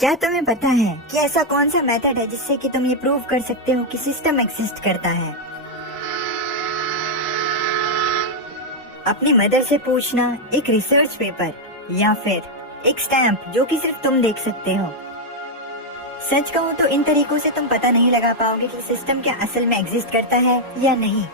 क्या तुम्हें पता है कि ऐसा कौन सा मेथड है जिससे कि तुम ये प्रूव कर सकते हो कि सिस्टम एग्जिस्ट करता है? अपनी मदर से पूछना, एक रिसर्च पेपर या फिर एक स्टैम्प जो कि सिर्फ तुम देख सकते हो। सच कहूँ तो इन तरीकों से तुम पता नहीं लगा पाओगे कि सिस्टम क्या असल में एग्जिस्ट करता है या नहीं।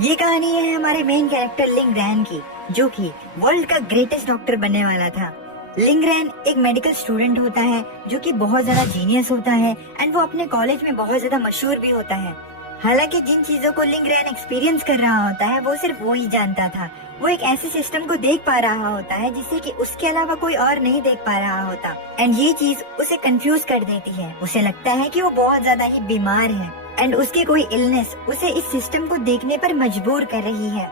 ये कहानी है हमारे मेन कैरेक्टर लिंग रैन की, जो कि वर्ल्ड का ग्रेटेस्ट डॉक्टर बनने वाला था। लिंग रैन एक मेडिकल स्टूडेंट होता है जो कि बहुत ज्यादा जीनियस होता है एंड वो अपने कॉलेज में बहुत ज्यादा मशहूर भी होता है। हालांकि जिन चीजों को लिंग रैन एक्सपीरियंस कर रहा होता है वो सिर्फ वो ही जानता था। वो एक ऐसे सिस्टम को देख पा रहा होता है जिसे कि उसके अलावा कोई और नहीं देख पा रहा होता एंड ये चीज उसे कंफ्यूज कर देती है। उसे लगता है कि वो बहुत ज्यादा ही बीमार है एंड उसकी कोई इलनेस उसे इस सिस्टम को देखने पर मजबूर कर रही है।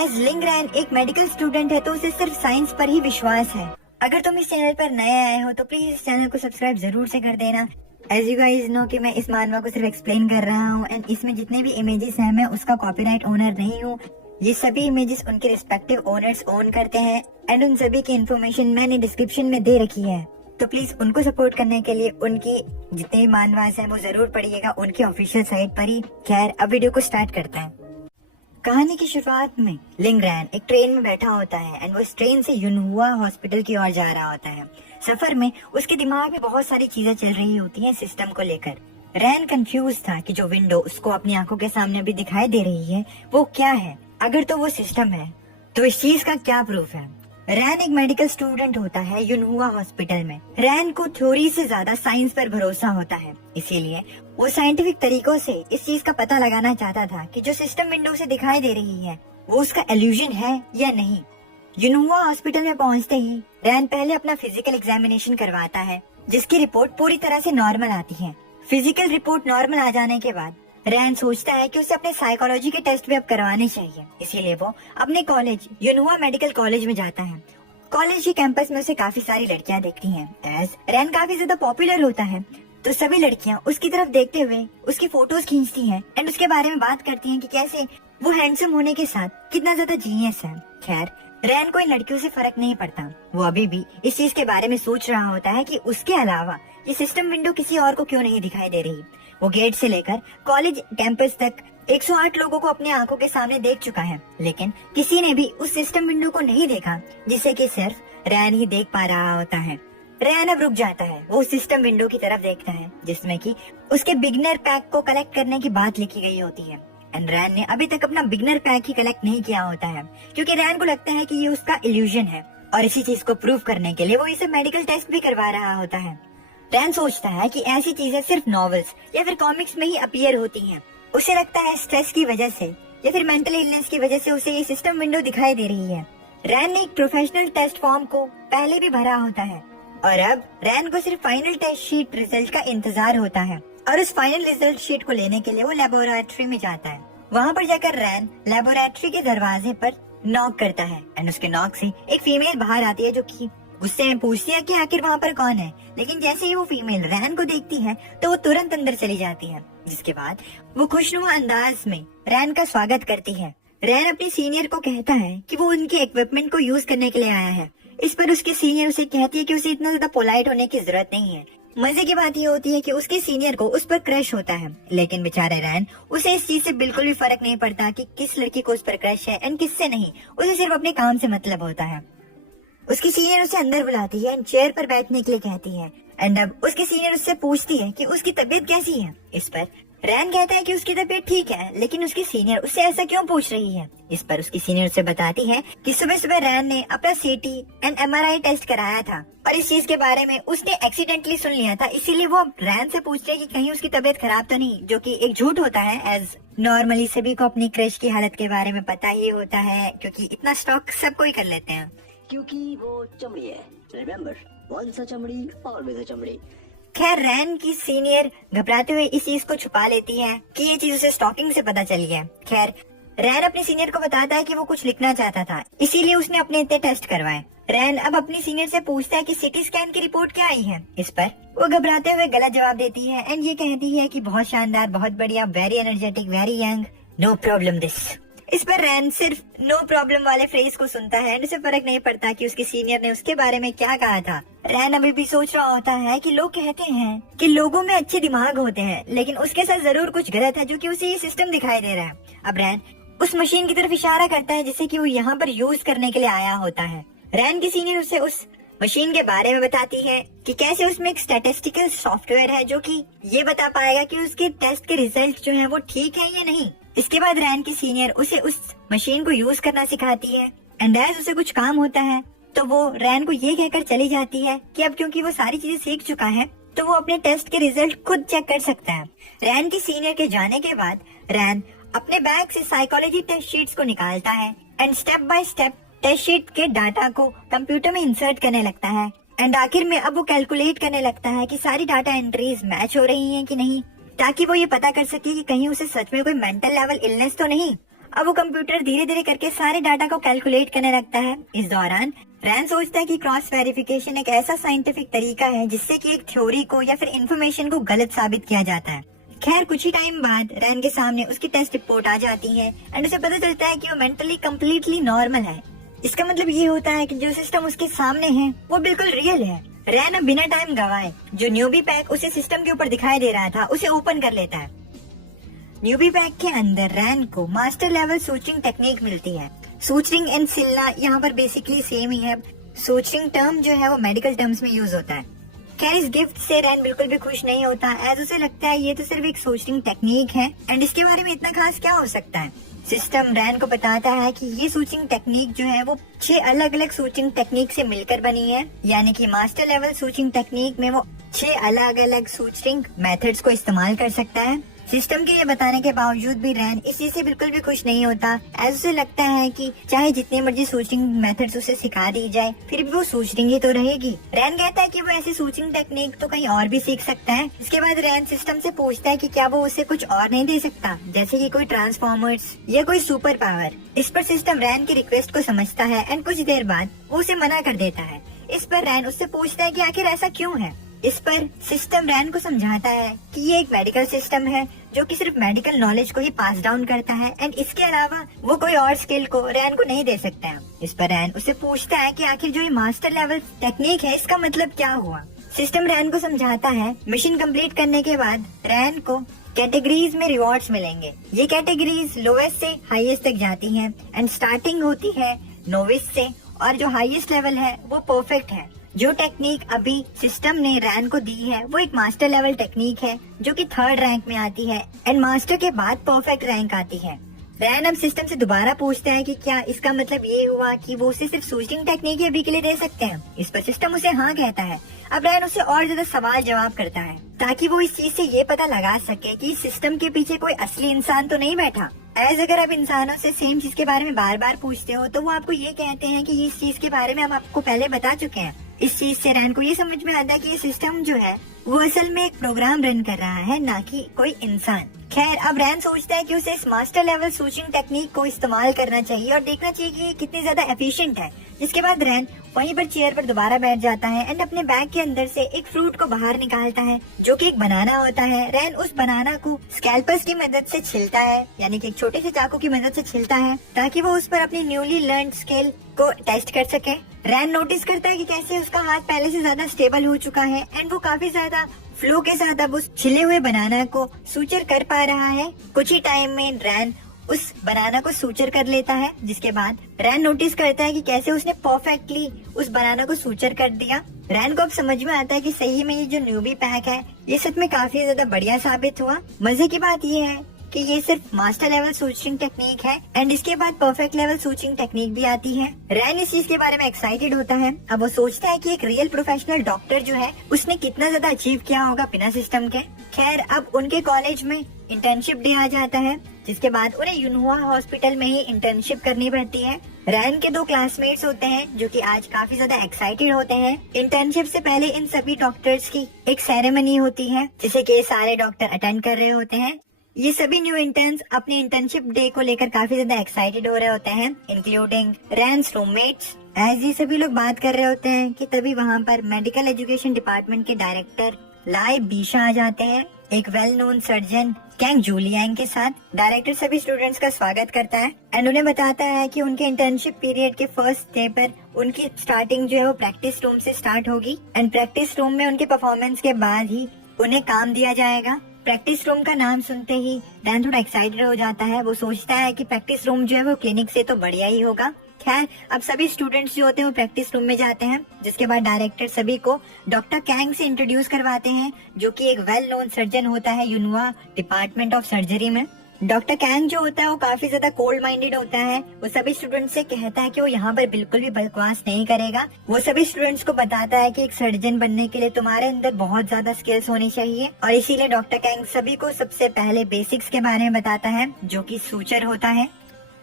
एज लिंग रैन एक मेडिकल स्टूडेंट है तो उसे सिर्फ साइंस पर ही विश्वास है। अगर तुम इस चैनल पर नए आए हो तो प्लीज इस चैनल को सब्सक्राइब जरूर से कर देना। एज यू गाइज नो कि मैं इस मानवा को सिर्फ एक्सप्लेन कर रहा हूँ एंड इसमें जितने भी इमेजेस हैं मैं उसका कॉपीराइट ओनर नहीं हूँ। ये सभी इमेजेस उनके रिस्पेक्टिव ओनर्स ओन करते हैं एंड उन सभी की इन्फॉर्मेशन मैंने डिस्क्रिप्शन में दे रखी है। तो प्लीज उनको सपोर्ट करने के लिए उनकी जितने भी मानवास हैं वो जरूर पढ़िएगा उनकी ऑफिशियल साइट पर ही। खैर अब वीडियो को स्टार्ट करते हैं। कहानी की शुरुआत में लिंग रैन एक ट्रेन में बैठा होता है एंड वो इस ट्रेन से युनहुआ हॉस्पिटल की ओर जा रहा होता है। सफर में उसके दिमाग में बहुत सारी चीजें चल रही होती हैं सिस्टम को लेकर। रैन कंफ्यूज था कि जो विंडो उसको अपनी आंखों के सामने भी दिखाई दे रही है वो क्या है। अगर तो वो सिस्टम है तो इस चीज का क्या प्रूफ है। रैन एक मेडिकल स्टूडेंट होता है युनहुआ हॉस्पिटल में। रैन को थ्योरी से ज्यादा साइंस पर भरोसा होता है, इसीलिए वो साइंटिफिक तरीकों से इस चीज का पता लगाना चाहता था कि जो सिस्टम विंडो से दिखाई दे रही है वो उसका इल्यूजन है या नहीं। युनहुआ हॉस्पिटल में पहुंचते ही रैन पहले अपना फिजिकल एग्जामिनेशन करवाता है जिसकी रिपोर्ट पूरी तरह से नॉर्मल आती है। फिजिकल रिपोर्ट नॉर्मल आ जाने के बाद रैन सोचता है कि उसे अपने साइकोलॉजी के टेस्ट भी अब करवाने चाहिए, इसीलिए वो अपने कॉलेज युनहुआ मेडिकल कॉलेज में जाता है। कॉलेज के कैंपस में उसे काफी सारी लड़कियां देखती हैं। एज रैन काफी ज्यादा पॉपुलर होता है तो सभी लड़कियां उसकी तरफ देखते हुए उसकी फोटोज खींचती हैं एंड उसके बारे में बात करती हैं कि कैसे वो हैंडसम होने के साथ कितना ज्यादा जीनियस है। खैर रैन को इन लड़कियों से फर्क नहीं पड़ता। वो अभी भी इस चीज के बारे में सोच रहा होता है कि उसके अलावा ये सिस्टम विंडो किसी और को क्यों नहीं दिखाई दे रही। वो गेट से लेकर कॉलेज कैंपस तक 108 लोगों को अपनी आंखों के सामने देख चुका है, लेकिन किसी ने भी उस सिस्टम विंडो को नहीं देखा जिसे कि सिर्फ रैन ही देख पा रहा होता है। रैन अब रुक जाता है। वो सिस्टम विंडो की तरफ देखता है जिसमें कि उसके बिगनर पैक को कलेक्ट करने की बात लिखी गई होती है एंड रैन ने अभी तक अपना बिगनर पैक ही कलेक्ट नहीं किया होता है क्योंकि रैन को लगता है कि ये उसका इल्यूजन है और इसी चीज को प्रूव करने के लिए वो इसे मेडिकल टेस्ट भी करवा रहा होता है। रैन सोचता है कि ऐसी चीजें सिर्फ नॉवेल्स या फिर कॉमिक्स में ही अपीयर होती हैं। उसे लगता है स्ट्रेस की वजह से या फिर मेंटल इलनेस की वजह से उसे ये सिस्टम विंडो दिखाई दे रही है। रैन ने एक प्रोफेशनल टेस्ट फॉर्म को पहले भी भरा होता है और अब रैन को सिर्फ फाइनल टेस्ट शीट रिजल्ट का इंतजार होता है और उस फाइनल रिजल्ट शीट को लेने के लिए वो लेबोरेटरी में जाता है। वहाँ पर जाकर रैन लेबोरेटरी के दरवाजे पर नॉक करता है एंड उसके नॉक से एक फीमेल बाहर आती है जो कि गुस्से में पूछती है कि आखिर वहाँ पर कौन है। लेकिन जैसे ही वो फीमेल रैन को देखती है तो वो तुरंत अंदर चली जाती है, जिसके बाद वो खुशनुमा अंदाज में रैन का स्वागत करती है। रैन अपनी सीनियर को कहता है कि वो उनके इक्विपमेंट को यूज करने के लिए आया है। इस पर उसके सीनियर उसे कहती है कि उसे इतना ज्यादा पोलाइट होने की जरूरत नहीं है। मजे की बात ये होती है कि उसके सीनियर को उस पर क्रश होता है, लेकिन बेचारे रैन उसे इस चीज से बिल्कुल भी फर्क नहीं पड़ता कि किस लड़की को उस पर क्रश है एंड किससे नहीं। उसे सिर्फ अपने काम से मतलब होता है। उसकी सीनियर उसे अंदर बुलाती है एंड चेयर पर बैठने के लिए कहती है एंड अब उसकी सीनियर उससे पूछती है कि उसकी तबीयत कैसी है। इस पर रैन कहता है कि उसकी तबीयत ठीक है, लेकिन उसकी सीनियर उससे ऐसा क्यों पूछ रही है। इस पर उसकी सीनियर उससे बताती है कि सुबह सुबह रैन ने अपना सीटी एंड MRI टेस्ट कराया था और इस चीज के बारे में उसने एक्सीडेंटली सुन लिया था, इसीलिए वो रैन से पूछ रही है कि कहीं उसकी तबीयत खराब तो नहीं, जो कि एक झूठ होता है। एज नॉर्मली सभी को अपनी क्रश की हालत के बारे में पता ही होता है क्योंकि इतना स्टॉक सब कोई कर लेते हैं क्योंकि वो चमड़ी है। रिमेम्बर, वंस अ चमड़ी ऑलवेज अ चमड़ी। खैर रैन की सीनियर घबराते हुए इस चीज को छुपा लेती है कि ये चीज उसे स्टॉकिंग से पता चली है। खैर रैन अपनी सीनियर को बताता है कि वो कुछ लिखना चाहता था, इसीलिए उसने अपने इतने टेस्ट करवाए। रैन अब अपनी सीनियर से पूछता है कि सिटी स्कैन की रिपोर्ट क्या आई है। इस पर वो घबराते हुए गलत जवाब देती है एंड ये कहती है कि बहुत शानदार, बहुत बढ़िया, very energetic, very young, no problem this. इस पर रैन सिर्फ नो प्रॉब्लम वाले फ्रेज को सुनता है और उसे फर्क नहीं पड़ता कि उसके सीनियर ने उसके बारे में क्या कहा था। रैन अभी भी सोच रहा होता है कि लोग कहते हैं कि लोगों में अच्छे दिमाग होते हैं, लेकिन उसके साथ जरूर कुछ गलत है जो कि उसे ये सिस्टम दिखाई दे रहा है। अब रैन उस मशीन की तरफ इशारा करता है जिसे कि वो यहाँ पर यूज करने के लिए आया होता है। रैन की सीनियर उसे उस मशीन के बारे में बताती है कि कैसे उसमें एक स्टैटिस्टिकल सॉफ्टवेयर है जो कि ये बता पाएगा कि उसके टेस्ट के रिजल्ट जो हैं वो ठीक है या नहीं। इसके बाद रैन की सीनियर उसे उस मशीन को यूज करना सिखाती है एंड एज उसे कुछ काम होता है तो वो रैन को ये कहकर चली जाती है कि अब क्योंकि वो सारी चीजें सीख चुका है तो वो अपने टेस्ट के रिजल्ट खुद चेक कर सकता है। रैन की सीनियर के जाने के बाद रैन अपने बैग से साइकोलॉजी टेस्ट शीट्स को निकालता है and step by step test sheet के डाटा को कंप्यूटर में इंसर्ट करने लगता है एंड आखिर में अब वो कैलकुलेट करने लगता है कि सारी डाटा एंट्रीज मैच हो रही हैं कि नहीं, ताकि वो ये पता कर सके कि कहीं उसे सच में कोई मेंटल लेवल इलनेस तो नहीं। अब वो कंप्यूटर धीरे धीरे करके सारे डाटा को कैलकुलेट करने लगता है। इस दौरान रैन सोचता है कि क्रॉस वेरिफिकेशन एक ऐसा साइंटिफिक तरीका है जिससे कि एक थ्योरी को या फिर इंफॉर्मेशन को गलत साबित किया जाता है। खैर कुछ ही टाइम बाद रैन के सामने उसकी टेस्ट रिपोर्ट आ जाती है एंड उसे पता चलता है कि वो मेंटली कम्प्लीटली नॉर्मल है। इसका मतलब ये होता है कि जो सिस्टम उसके सामने है वो बिल्कुल रियल है। रैन अब बिना टाइम गवाए जो न्यूबी पैक उसे सिस्टम के ऊपर दिखाई दे रहा था उसे ओपन कर लेता है। न्यूबी पैक के अंदर रैन को मास्टर लेवल सूचरिंग टेक्निक मिलती है। सूचरिंग एंड सिल्ला यहाँ पर बेसिकली सेम ही है। सूचरिंग टर्म जो है वो मेडिकल टर्म्स में यूज होता है। खैर इस गिफ्ट से रैन बिल्कुल भी खुश नहीं होता, एज उसे लगता है ये तो सिर्फ एक सूचरिंग टेक्निक है एंड इसके बारे में इतना खास क्या हो सकता है। सिस्टम रैन को बताता है कि ये सूचिंग टेक्निक जो है वो 6 अलग अलग सूचिंग टेक्निक से मिलकर बनी है, यानी कि मास्टर लेवल सूचिंग टेक्निक में वो 6 अलग अलग सूचिंग मेथड्स को इस्तेमाल कर सकता है। सिस्टम के ये बताने के बावजूद भी रैन इस चीज से बिल्कुल भी खुश नहीं होता, एज उसे लगता है कि चाहे जितने मर्जी सूचिंग मेथड्स उसे सिखा दी जाए फिर भी वो सूचिंग ही तो रहेगी। रैन कहता है कि वो ऐसी सूचिंग टेक्निक तो कहीं और भी सीख सकता है। इसके बाद रैन सिस्टम से पूछता है कि क्या वो उसे कुछ और नहीं दे सकता, जैसे कि कोई ट्रांसफॉर्मर्स या कोई सुपर पावर। इस पर सिस्टम रैन की रिक्वेस्ट को समझता है एंड कुछ देर बाद वो उसे मना कर देता है। इस पर रैन उससे पूछता है कि आखिर ऐसा क्यों है। इस पर सिस्टम रैन को समझाता है कि ये एक मेडिकल सिस्टम है जो कि सिर्फ मेडिकल नॉलेज को ही पास डाउन करता है एंड इसके अलावा वो कोई और स्किल को रैन को नहीं दे सकता है। इस पर रैन उससे पूछता है कि आखिर जो ये मास्टर लेवल टेक्निक है इसका मतलब क्या हुआ। सिस्टम रैन को समझाता है मिशन कंप्लीट करने के बाद रैन को कैटेगरीज में रिवॉर्ड्स मिलेंगे। ये कैटेगरीज लोवेस्ट से हाईएस्ट तक जाती हैं एंड स्टार्टिंग होती है नोविस से और जो हाईएस्ट लेवल है वो परफेक्ट है। जो टेक्निक अभी सिस्टम ने रैन को दी है वो एक मास्टर लेवल टेक्निक है जो कि 3rd रैंक में आती है एंड मास्टर के बाद परफेक्ट रैंक आती है। रैन अब सिस्टम से दोबारा पूछता है कि क्या इसका मतलब ये हुआ कि वो उसे सिर्फ सूचिंग टेक्निक ही अभी के लिए दे सकते हैं। इस पर सिस्टम उसे हाँ कहता है। अब रैन उसे और ज्यादा सवाल जवाब करता है ताकि वो इस चीज से ये पता लगा सके कि इस सिस्टम के पीछे कोई असली इंसान तो नहीं बैठा। अगर आप इंसानों से सेम चीज के बारे में बार बार पूछते हो तो वो आपको ये कहते हैं कि इस चीज के बारे में हम आपको पहले बता चुके हैं। इस चीज से रैन को ये समझ में आता है कि ये सिस्टम जो है वो असल में एक प्रोग्राम रन कर रहा है, ना कि कोई इंसान। खैर अब रैन सोचता है कि उसे इस मास्टर लेवल सूचिंग टेक्निक को इस्तेमाल करना चाहिए और देखना चाहिए कि ये कितनी ज्यादा एफिशिएंट है। जिसके बाद रैन वहीं पर चेयर पर दोबारा बैठ जाता है एंड अपने बैग के अंदर से एक फ्रूट को बाहर निकालता है जो कि एक बनाना होता है। रैन उस बनाना को स्कैल्पर्स की मदद से छिलता है, यानी कि एक छोटे से चाकू की मदद से छिलता है ताकि वो उस पर अपनी न्यूली लर्न स्किल को टेस्ट कर सके। रैन नोटिस करता है कि कैसे उसका हाथ पहले से ज्यादा स्टेबल हो चुका है एंड वो काफी ज्यादा फ्लो के साथ अब उस छिले हुए बनाना को सूचर कर पा रहा है। कुछ ही टाइम में रैन उस बनाना को सूचर कर लेता है। जिसके बाद रैन नोटिस करता है कि कैसे उसने परफेक्टली उस बनाना को सूचर कर दिया। रैन को अब समझ में आता है कि सही में ये जो न्यूबी पैक है ये सच में काफी ज्यादा बढ़िया साबित हुआ। मजे की बात ये है कि ये सिर्फ मास्टर लेवल सूचिंग टेक्निक है एंड इसके बाद परफेक्ट लेवल सूचिंग टेक्निक भी आती है। रैन इस चीज के बारे में एक्साइटेड होता है। अब वो सोचता है कि एक रियल प्रोफेशनल डॉक्टर जो है उसने कितना ज्यादा अचीव किया होगा बिना सिस्टम के। खैर अब उनके कॉलेज में इंटर्नशिप डे आ जाता है, जिसके बाद उन्हें यूनहुआ हॉस्पिटल में ही इंटर्नशिप करनी पड़ती है। रैन के 2 क्लासमेट्स होते हैं जो कि आज काफी ज्यादा एक्साइटेड होते हैं। इंटर्नशिप से पहले इन सभी डॉक्टर्स की एक सेरेमनी होती है जिसे कि सारे डॉक्टर अटेंड कर रहे होते हैं। ये सभी न्यू इंटर्न्स अपने इंटर्नशिप डे को लेकर काफी ज्यादा एक्साइटेड हो रहे होते हैं, इंक्लूडिंग रैन्स रूममेट्स। एज ये सभी लोग बात कर रहे होते हैं कि तभी वहाँ पर मेडिकल एजुकेशन डिपार्टमेंट के डायरेक्टर लाई बीशा आ जाते हैं, एक वेल नोन सर्जन कैंग जूलियांग के साथ। डायरेक्टर सभी स्टूडेंट्स का स्वागत करता है एंड उन्हें बताता है कि उनके इंटर्नशिप पीरियड के फर्स्ट डे पर उनकी स्टार्टिंग जो है वो प्रैक्टिस रूम से स्टार्ट होगी एंड प्रैक्टिस रूम में उनके परफॉर्मेंस के बाद ही उन्हें काम दिया जाएगा। प्रैक्टिस रूम का नाम सुनते ही रैन थोड़ा एक्साइटेड हो जाता है। वो सोचता है कि प्रैक्टिस रूम जो है वो क्लिनिक से तो बढ़िया ही होगा। खैर, अब सभी स्टूडेंट्स जो होते हैं वो प्रैक्टिस रूम में जाते हैं, जिसके बाद डायरेक्टर सभी को डॉक्टर कैंग से इंट्रोड्यूस करवाते हैं, जो कि एक वेल नोन सर्जन होता है यूनुआ डिपार्टमेंट ऑफ सर्जरी में। डॉक्टर कैंग जो होता है वो काफी ज्यादा कोल्ड माइंडेड होता है। वो सभी स्टूडेंट्स से कहता है कि वो यहाँ पर बिल्कुल भी बकवास नहीं करेगा। वो सभी स्टूडेंट्स को बताता है कि एक सर्जन बनने के लिए तुम्हारे अंदर बहुत ज्यादा स्किल्स होनी चाहिए और इसीलिए डॉक्टर कैंग सभी को सबसे पहले बेसिक्स के बारे में बताता है, जो कि सूचर होता है।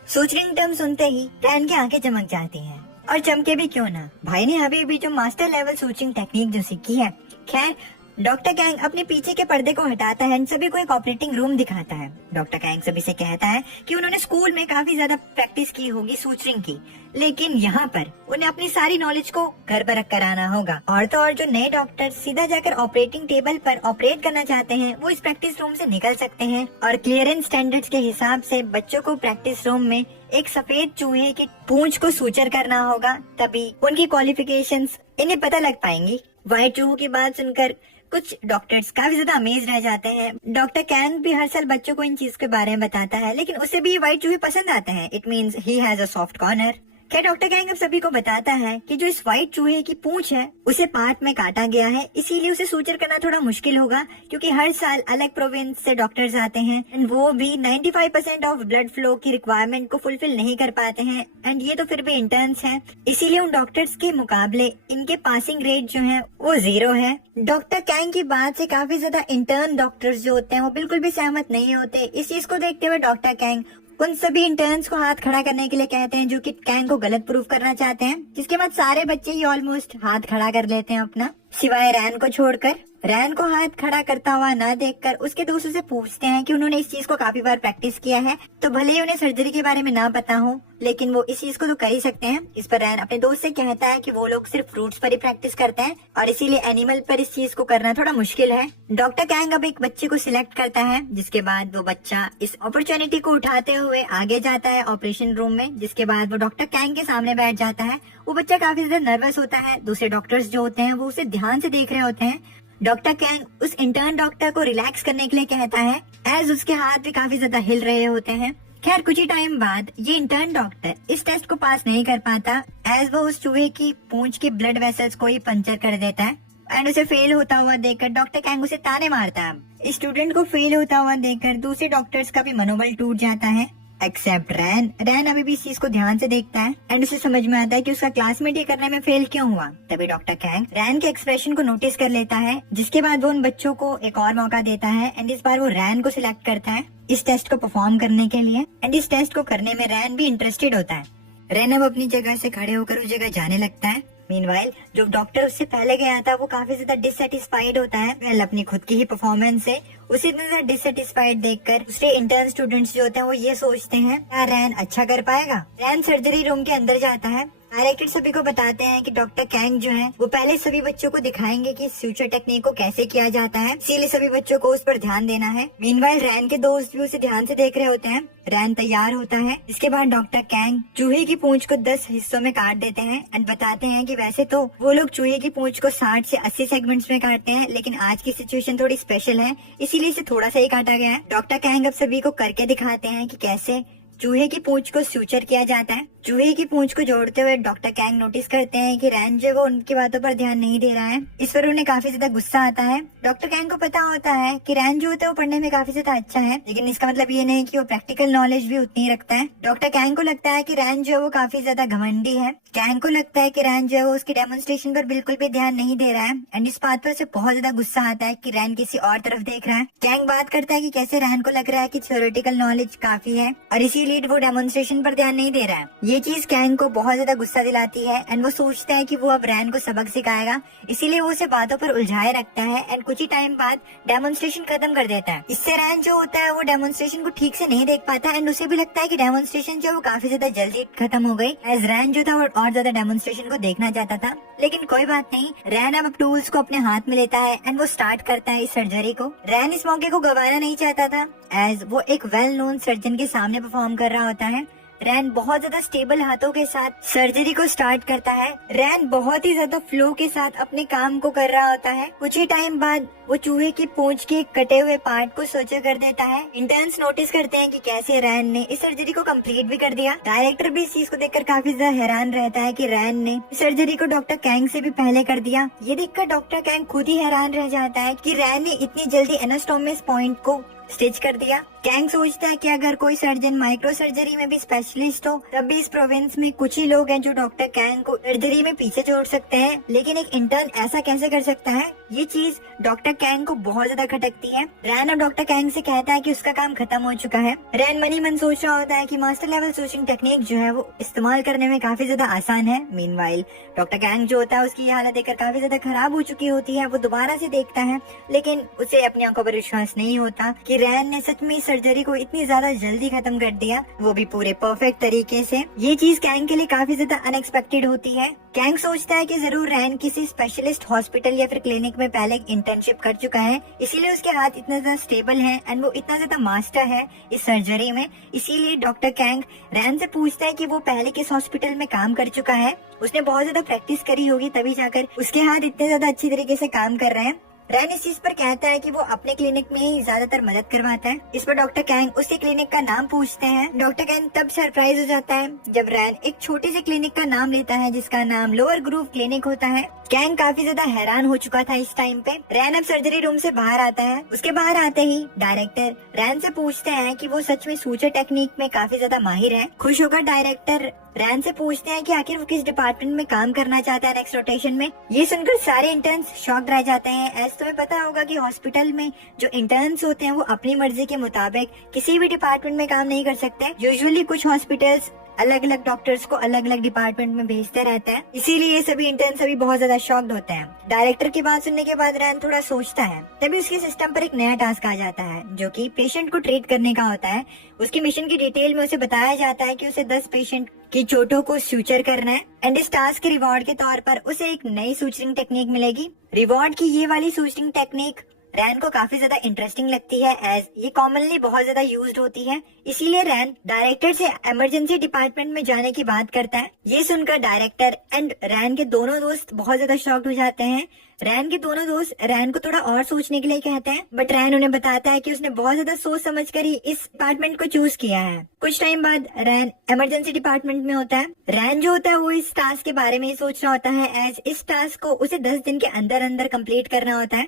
सूचरिंग टर्म सुनते ही रैन की आंखें चमक जाती हैं, और चमके भी क्यों ना, भाई ने अभी भी जो मास्टर लेवल सूचरिंग टेक्निक जो सीखी है। खैर, डॉक्टर कैंग अपने पीछे के पर्दे को हटाता है, सभी को एक ऑपरेटिंग रूम दिखाता है। डॉक्टर कैंग सभी से कहता है कि उन्होंने स्कूल में काफी ज्यादा प्रैक्टिस की होगी सूचरिंग की, लेकिन यहाँ पर उन्हें अपनी सारी नॉलेज को घर पर रख कर आना होगा। और तो और जो नए डॉक्टर सीधा जाकर ऑपरेटिंग टेबल पर ऑपरेट करना चाहते हैं, वो इस प्रैक्टिस रूम से निकल सकते हैं और क्लियरेंस स्टैंडर्ड्स के हिसाब से बच्चों को प्रैक्टिस रूम में एक सफेद चूहे की पूंछ को सूचर करना होगा, तभी उनकी क्वालिफिकेशंस इन्हें पता लग पाएंगी। व्हाइट चूहों की बात सुनकर कुछ डॉक्टर्स काफी ज्यादा अमेज रह जाते हैं। डॉक्टर कैंग भी हर साल बच्चों को इन चीज के बारे में बताता है, लेकिन उसे भी व्हाइट चूहे पसंद आते हैं। It means he has a soft corner. क्या डॉक्टर कैंग अब सभी को बताता है कि जो इस व्हाइट चूहे की पूंछ है उसे पार्ट में काटा गया है, इसीलिए उसे सूचर करना थोड़ा मुश्किल होगा, क्योंकि हर साल अलग प्रोविंस से डॉक्टर्स आते हैं एंड वो भी 95% ऑफ ब्लड फ्लो की रिक्वायरमेंट को फुलफिल नहीं कर पाते हैं एंड ये तो फिर भी इंटर्न्स हैं, इसीलिए उन डॉक्टर्स के मुकाबले इनके पासिंग रेट जो है वो 0 है। डॉक्टर कैंग की बात से काफी ज्यादा इंटर्न डॉक्टर्स जो होते हैं वो बिल्कुल भी सहमत नहीं होते। इस चीज को देखते हुए डॉक्टर कैंग उन सभी इंटर्न्स को हाथ खड़ा करने के लिए कहते हैं, जो कि कैंग को गलत प्रूफ करना चाहते हैं, जिसके बाद सारे बच्चे ही ऑलमोस्ट हाथ खड़ा कर लेते हैं अपना, सिवाय रैन को छोड़कर। रैन को हाथ खड़ा करता हुआ न देखकर उसके दोस्तों से पूछते हैं कि उन्होंने इस चीज को काफी बार प्रैक्टिस किया है, तो भले ही उन्हें सर्जरी के बारे में ना पता हो, लेकिन वो इस चीज को तो कर ही सकते हैं। इस पर रैन अपने दोस्त से कहता है कि वो लोग सिर्फ फ्रूट्स पर ही प्रैक्टिस करते हैं और इसीलिए एनिमल पर इस चीज को करना थोड़ा मुश्किल है। डॉक्टर कैंग अब एक बच्चे को सिलेक्ट करता है, जिसके बाद वो बच्चा इस अपॉर्चुनिटी को उठाते हुए आगे जाता है ऑपरेशन रूम में, जिसके बाद वो डॉक्टर कैंग के सामने बैठ जाता है। वो बच्चा काफी ज्यादा नर्वस होता है। दूसरे डॉक्टर्स जो होते हैं वो उसे ध्यान से देख रहे होते हैं। डॉक्टर कैंग उस इंटर्न डॉक्टर को रिलैक्स करने के लिए कहता है, एज उसके हाथ भी काफी ज्यादा हिल रहे होते हैं। खैर, कुछ ही टाइम बाद ये इंटर्न डॉक्टर इस टेस्ट को पास नहीं कर पाता, एज वो उस चूहे की पूंछ के ब्लड वेसल्स को ही पंचर कर देता है एंड उसे फेल होता हुआ देखकर डॉक्टर कैंग उसे ताने मारता है। स्टूडेंट को फेल होता हुआ देखकर दूसरे डॉक्टर्स का भी मनोबल टूट जाता है, एक्सेप्ट रैन। रैन अभी भी इस चीज को ध्यान से देखता है एंड उसे समझ में आता है कि उसका क्लासमेट ये करने में फेल क्यों हुआ। तभी डॉक्टर कैंग रैन के एक्सप्रेशन को नोटिस कर लेता है, जिसके बाद वो उन बच्चों को एक और मौका देता है एंड इस बार वो रैन को सिलेक्ट करता है इस टेस्ट को परफॉर्म करने के लिए एंड इस टेस्ट को करने में रैन भी इंटरेस्टेड होता है। रैन अब अपनी जगह से खड़े होकर उस जगह जाने लगता है। मीनवाइल जो डॉक्टर उससे पहले गया था वो काफी ज्यादा डिससेटिस्फाइड होता है वेल अपनी खुद की ही परफॉर्मेंस से। उसे इतना ज्यादा डिससेटिस्फाइड देखकर दूसरे इंटर्न स्टूडेंट्स जो होते हैं वो ये सोचते हैं, क्या रैन अच्छा कर पाएगा। रैन सर्जरी रूम के अंदर जाता है। डायरेक्टर सभी को बताते हैं कि डॉक्टर कैंग जो है वो पहले सभी बच्चों को दिखाएंगे कि सूचर टेक्निक को कैसे किया जाता है, इसीलिए सभी बच्चों को उस पर ध्यान देना है। मीनवाइल रैन के दोस्त भी उसे ध्यान से देख रहे होते हैं। रैन तैयार होता है। इसके बाद डॉक्टर कैंग चूहे की पूंछ को 10 हिस्सों में काट देते हैं एंड बताते हैं कि वैसे तो वो लोग चूहे की पूंछ को 60 से 80 सेगमेंट्स में काटते हैं, लेकिन आज की सिचुएशन थोड़ी स्पेशल है, इसीलिए इसे थोड़ा सा ही काटा गया है। डॉक्टर कैंग अब सभी को करके दिखाते हैं कि कैसे चूहे की पूंछ को सूचर किया जाता है। चूहे की पूंछ को जोड़ते हुए डॉक्टर कैंग नोटिस करते हैं कि रैन जो वो उनकी बातों पर ध्यान नहीं दे रहा है। इस पर उन्हें काफी ज्यादा गुस्सा आता है। डॉक्टर कैंग को पता होता है कि रैन जो होता है वो पढ़ने में काफी ज्यादा अच्छा है, लेकिन इसका मतलब ये नहीं कि वो प्रैक्टिकल नॉलेज भी उतनी ही रखता है। डॉक्टर कैंग को लगता है कि रैन जो है वो काफी ज्यादा घमंडी है। कैंग को लगता है कि रैन जो है वो उसकी डेमोन्स्ट्रेशन पर बिल्कुल भी ध्यान नहीं दे रहा है एंड इस बात पर उसे बहुत ज्यादा गुस्सा आता है कि रैन किसी और तरफ देख रहा है। कैंग बात करता है कि कैसे रैन को लग रहा है कि थ्योरेटिकल नॉलेज काफी है और इसीलिए वो डेमोन्स्ट्रेशन पर ध्यान नहीं दे रहा है। ये चीज कैंग को बहुत ज्यादा गुस्सा दिलाती है एंड वो सोचता है कि वो अब रैन को सबक सिखाएगा, इसीलिए वो उसे बातों पर उलझाए रखता है एंड कुछ ही टाइम बाद डेमोन्स्ट्रेशन खत्म कर देता है। इससे रैन जो होता है वो डेमोन्स्ट्रेशन को ठीक से नहीं देख पाता एंड उसे भी लगता है कि डेमोन्स्ट्रेशन जो वो काफी ज्यादा जल्दी खत्म हो गई, एज रैन जो था वो और ज्यादा डेमोन्स्ट्रेशन को देखना चाहता था, लेकिन कोई बात नहीं। रैन अब टूल्स को अपने हाथ में लेता है एंड वो स्टार्ट करता है इस सर्जरी को। रैन इस मौके को गंवाना नहीं चाहता था, एज वो एक वेल नोन सर्जन के सामने परफॉर्म कर रहा होता है। रैन बहुत ज्यादा स्टेबल हाथों के साथ सर्जरी को स्टार्ट करता है। रैन बहुत ही ज्यादा फ्लो के साथ अपने काम को कर रहा होता है। कुछ ही टाइम बाद वो चूहे की पूंछ के कटे हुए पार्ट को सोचा कर देता है। इंटर्न्स नोटिस करते हैं कि कैसे रैन ने इस सर्जरी को कंप्लीट भी कर दिया। डायरेक्टर भी इस चीज को देखकर काफी ज्यादा हैरान रहता है कि रैन ने इस सर्जरी को डॉक्टर कैंग से भी पहले कर दिया। ये देखकर डॉक्टर कैंग खुद ही हैरान रह जाता है कि रैन ने इतनी जल्दी एनास्टोमस पॉइंट को स्टिच कर दिया। कैंग सोचता है कि अगर कोई सर्जन माइक्रो सर्जरी में भी स्पेशलिस्ट हो, तब भी इस प्रोविंस में कुछ ही लोग हैं जो डॉक्टर कैंग को सर्जरी में पीछे छोड़ सकते हैं, लेकिन एक इंटर्न ऐसा कैसे कर सकता है। ये चीज डॉक्टर कैंग को बहुत ज्यादा खटकती है। रैन अब डॉक्टर कैंग से कहता है कि उसका काम खत्म हो चुका है। रैन मनी मन सोच रहा होता है कि मास्टर लेवल सूचिंग टेक्निक जो है वो इस्तेमाल करने में काफी ज्यादा आसान है। मीनवाइल डॉक्टर कैंग जो होता है उसकी ये हालत देखकर काफी ज्यादा खराब हो चुकी होती है। वो दोबारा से देखता है, लेकिन उसे अपनी आंखों पर विश्वास नहीं होता कि रैन ने सच में सर्जरी को इतनी ज्यादा जल्दी खत्म कर दिया, वो भी पूरे परफेक्ट तरीके से। ये चीज कैंग के लिए काफी ज्यादा अनएक्सपेक्टेड होती है। कैंग सोचता है कि जरूर रैन किसी स्पेशलिस्ट हॉस्पिटल या फिर क्लिनिक में पहले इंटर्नशिप कर चुका है, इसीलिए उसके हाथ इतना ज्यादा स्टेबल हैं एंड वो इतना ज्यादा मास्टर है इस सर्जरी में। इसीलिए डॉक्टर कैंग रैन से पूछता है कि वो पहले किस हॉस्पिटल में काम कर चुका है। उसने बहुत ज्यादा प्रैक्टिस करी होगी, तभी जाकर उसके हाथ इतने ज्यादा अच्छी तरीके से काम कर रहे हैं। रैन इस चीज पर कहता है कि वो अपने क्लिनिक में ही ज्यादातर मदद करवाता है। इस पर डॉक्टर कैंग उसके क्लिनिक का नाम पूछते हैं। डॉक्टर कैंग तब सरप्राइज हो जाता है जब रैन एक छोटे से क्लिनिक का नाम लेता है जिसका नाम लोअर ग्रूव क्लिनिक होता है। कैंग काफी ज्यादा हैरान हो चुका था इस टाइम पे। रैन अब सर्जरी रूम से बाहर आता है। उसके बाहर आते ही डायरेक्टर रैन से पूछते हैं कि वो सच में सूचर टेक्निक में काफी ज्यादा माहिर है। खुश होकर डायरेक्टर रैन से पूछते हैं कि आखिर वो किस डिपार्टमेंट में काम करना चाहता है नेक्स्ट रोटेशन में। ये सुनकर सारे इंटर्न्स शॉक्ड रह जाते हैं। ऐसा तुम्हें पता होगा कि हॉस्पिटल में जो इंटर्न्स होते हैं वो अपनी मर्जी के मुताबिक किसी भी डिपार्टमेंट में काम नहीं कर सकते। यूजुअली कुछ हॉस्पिटल्स अलग अलग डॉक्टर्स को अलग अलग डिपार्टमेंट में भेजते रहते हैं, इसीलिए ये सभी इंटर्न्स अभी बहुत ज्यादा शॉक्ड होते हैं। डायरेक्टर की बात सुनने के बाद रैन थोड़ा सोचता है। तभी उसके सिस्टम पर एक नया टास्क आ जाता है जो कि पेशेंट को ट्रीट करने का होता है। उसकी मिशन की डिटेल में उसे बताया जाता है कि उसे 10 पेशेंट की चोटों को सूचर करना है एंड इस टास्क के रिवॉर्ड के तौर पर उसे एक नई सूचरिंग टेक्निक मिलेगी। रिवॉर्ड की ये वाली सूचरिंग टेक्निक रैन को काफी ज्यादा इंटरेस्टिंग लगती है, एज ये कॉमनली बहुत ज्यादा यूज्ड होती है। इसीलिए रैन डायरेक्टर से इमरजेंसी डिपार्टमेंट में जाने की बात करता है। ये सुनकर डायरेक्टर एंड रैन के दोनों दोस्त बहुत ज्यादा शॉक्ड हो जाते हैं। रैन के दोनों दोस्त रैन को थोड़ा और सोचने के लिए कहते हैं, बट रैन उन्हें बताता है कि उसने बहुत ज्यादा सोच समझ कर ही इस डिपार्टमेंट को चूज किया है। कुछ टाइम बाद रैन इमरजेंसी डिपार्टमेंट में होता है। रैन जो होता है वो इस टास्क के बारे में ही सोच रहा होता है, एज इस टास्क को उसे 10 दिन के अंदर अंदर कंप्लीट करना होता है।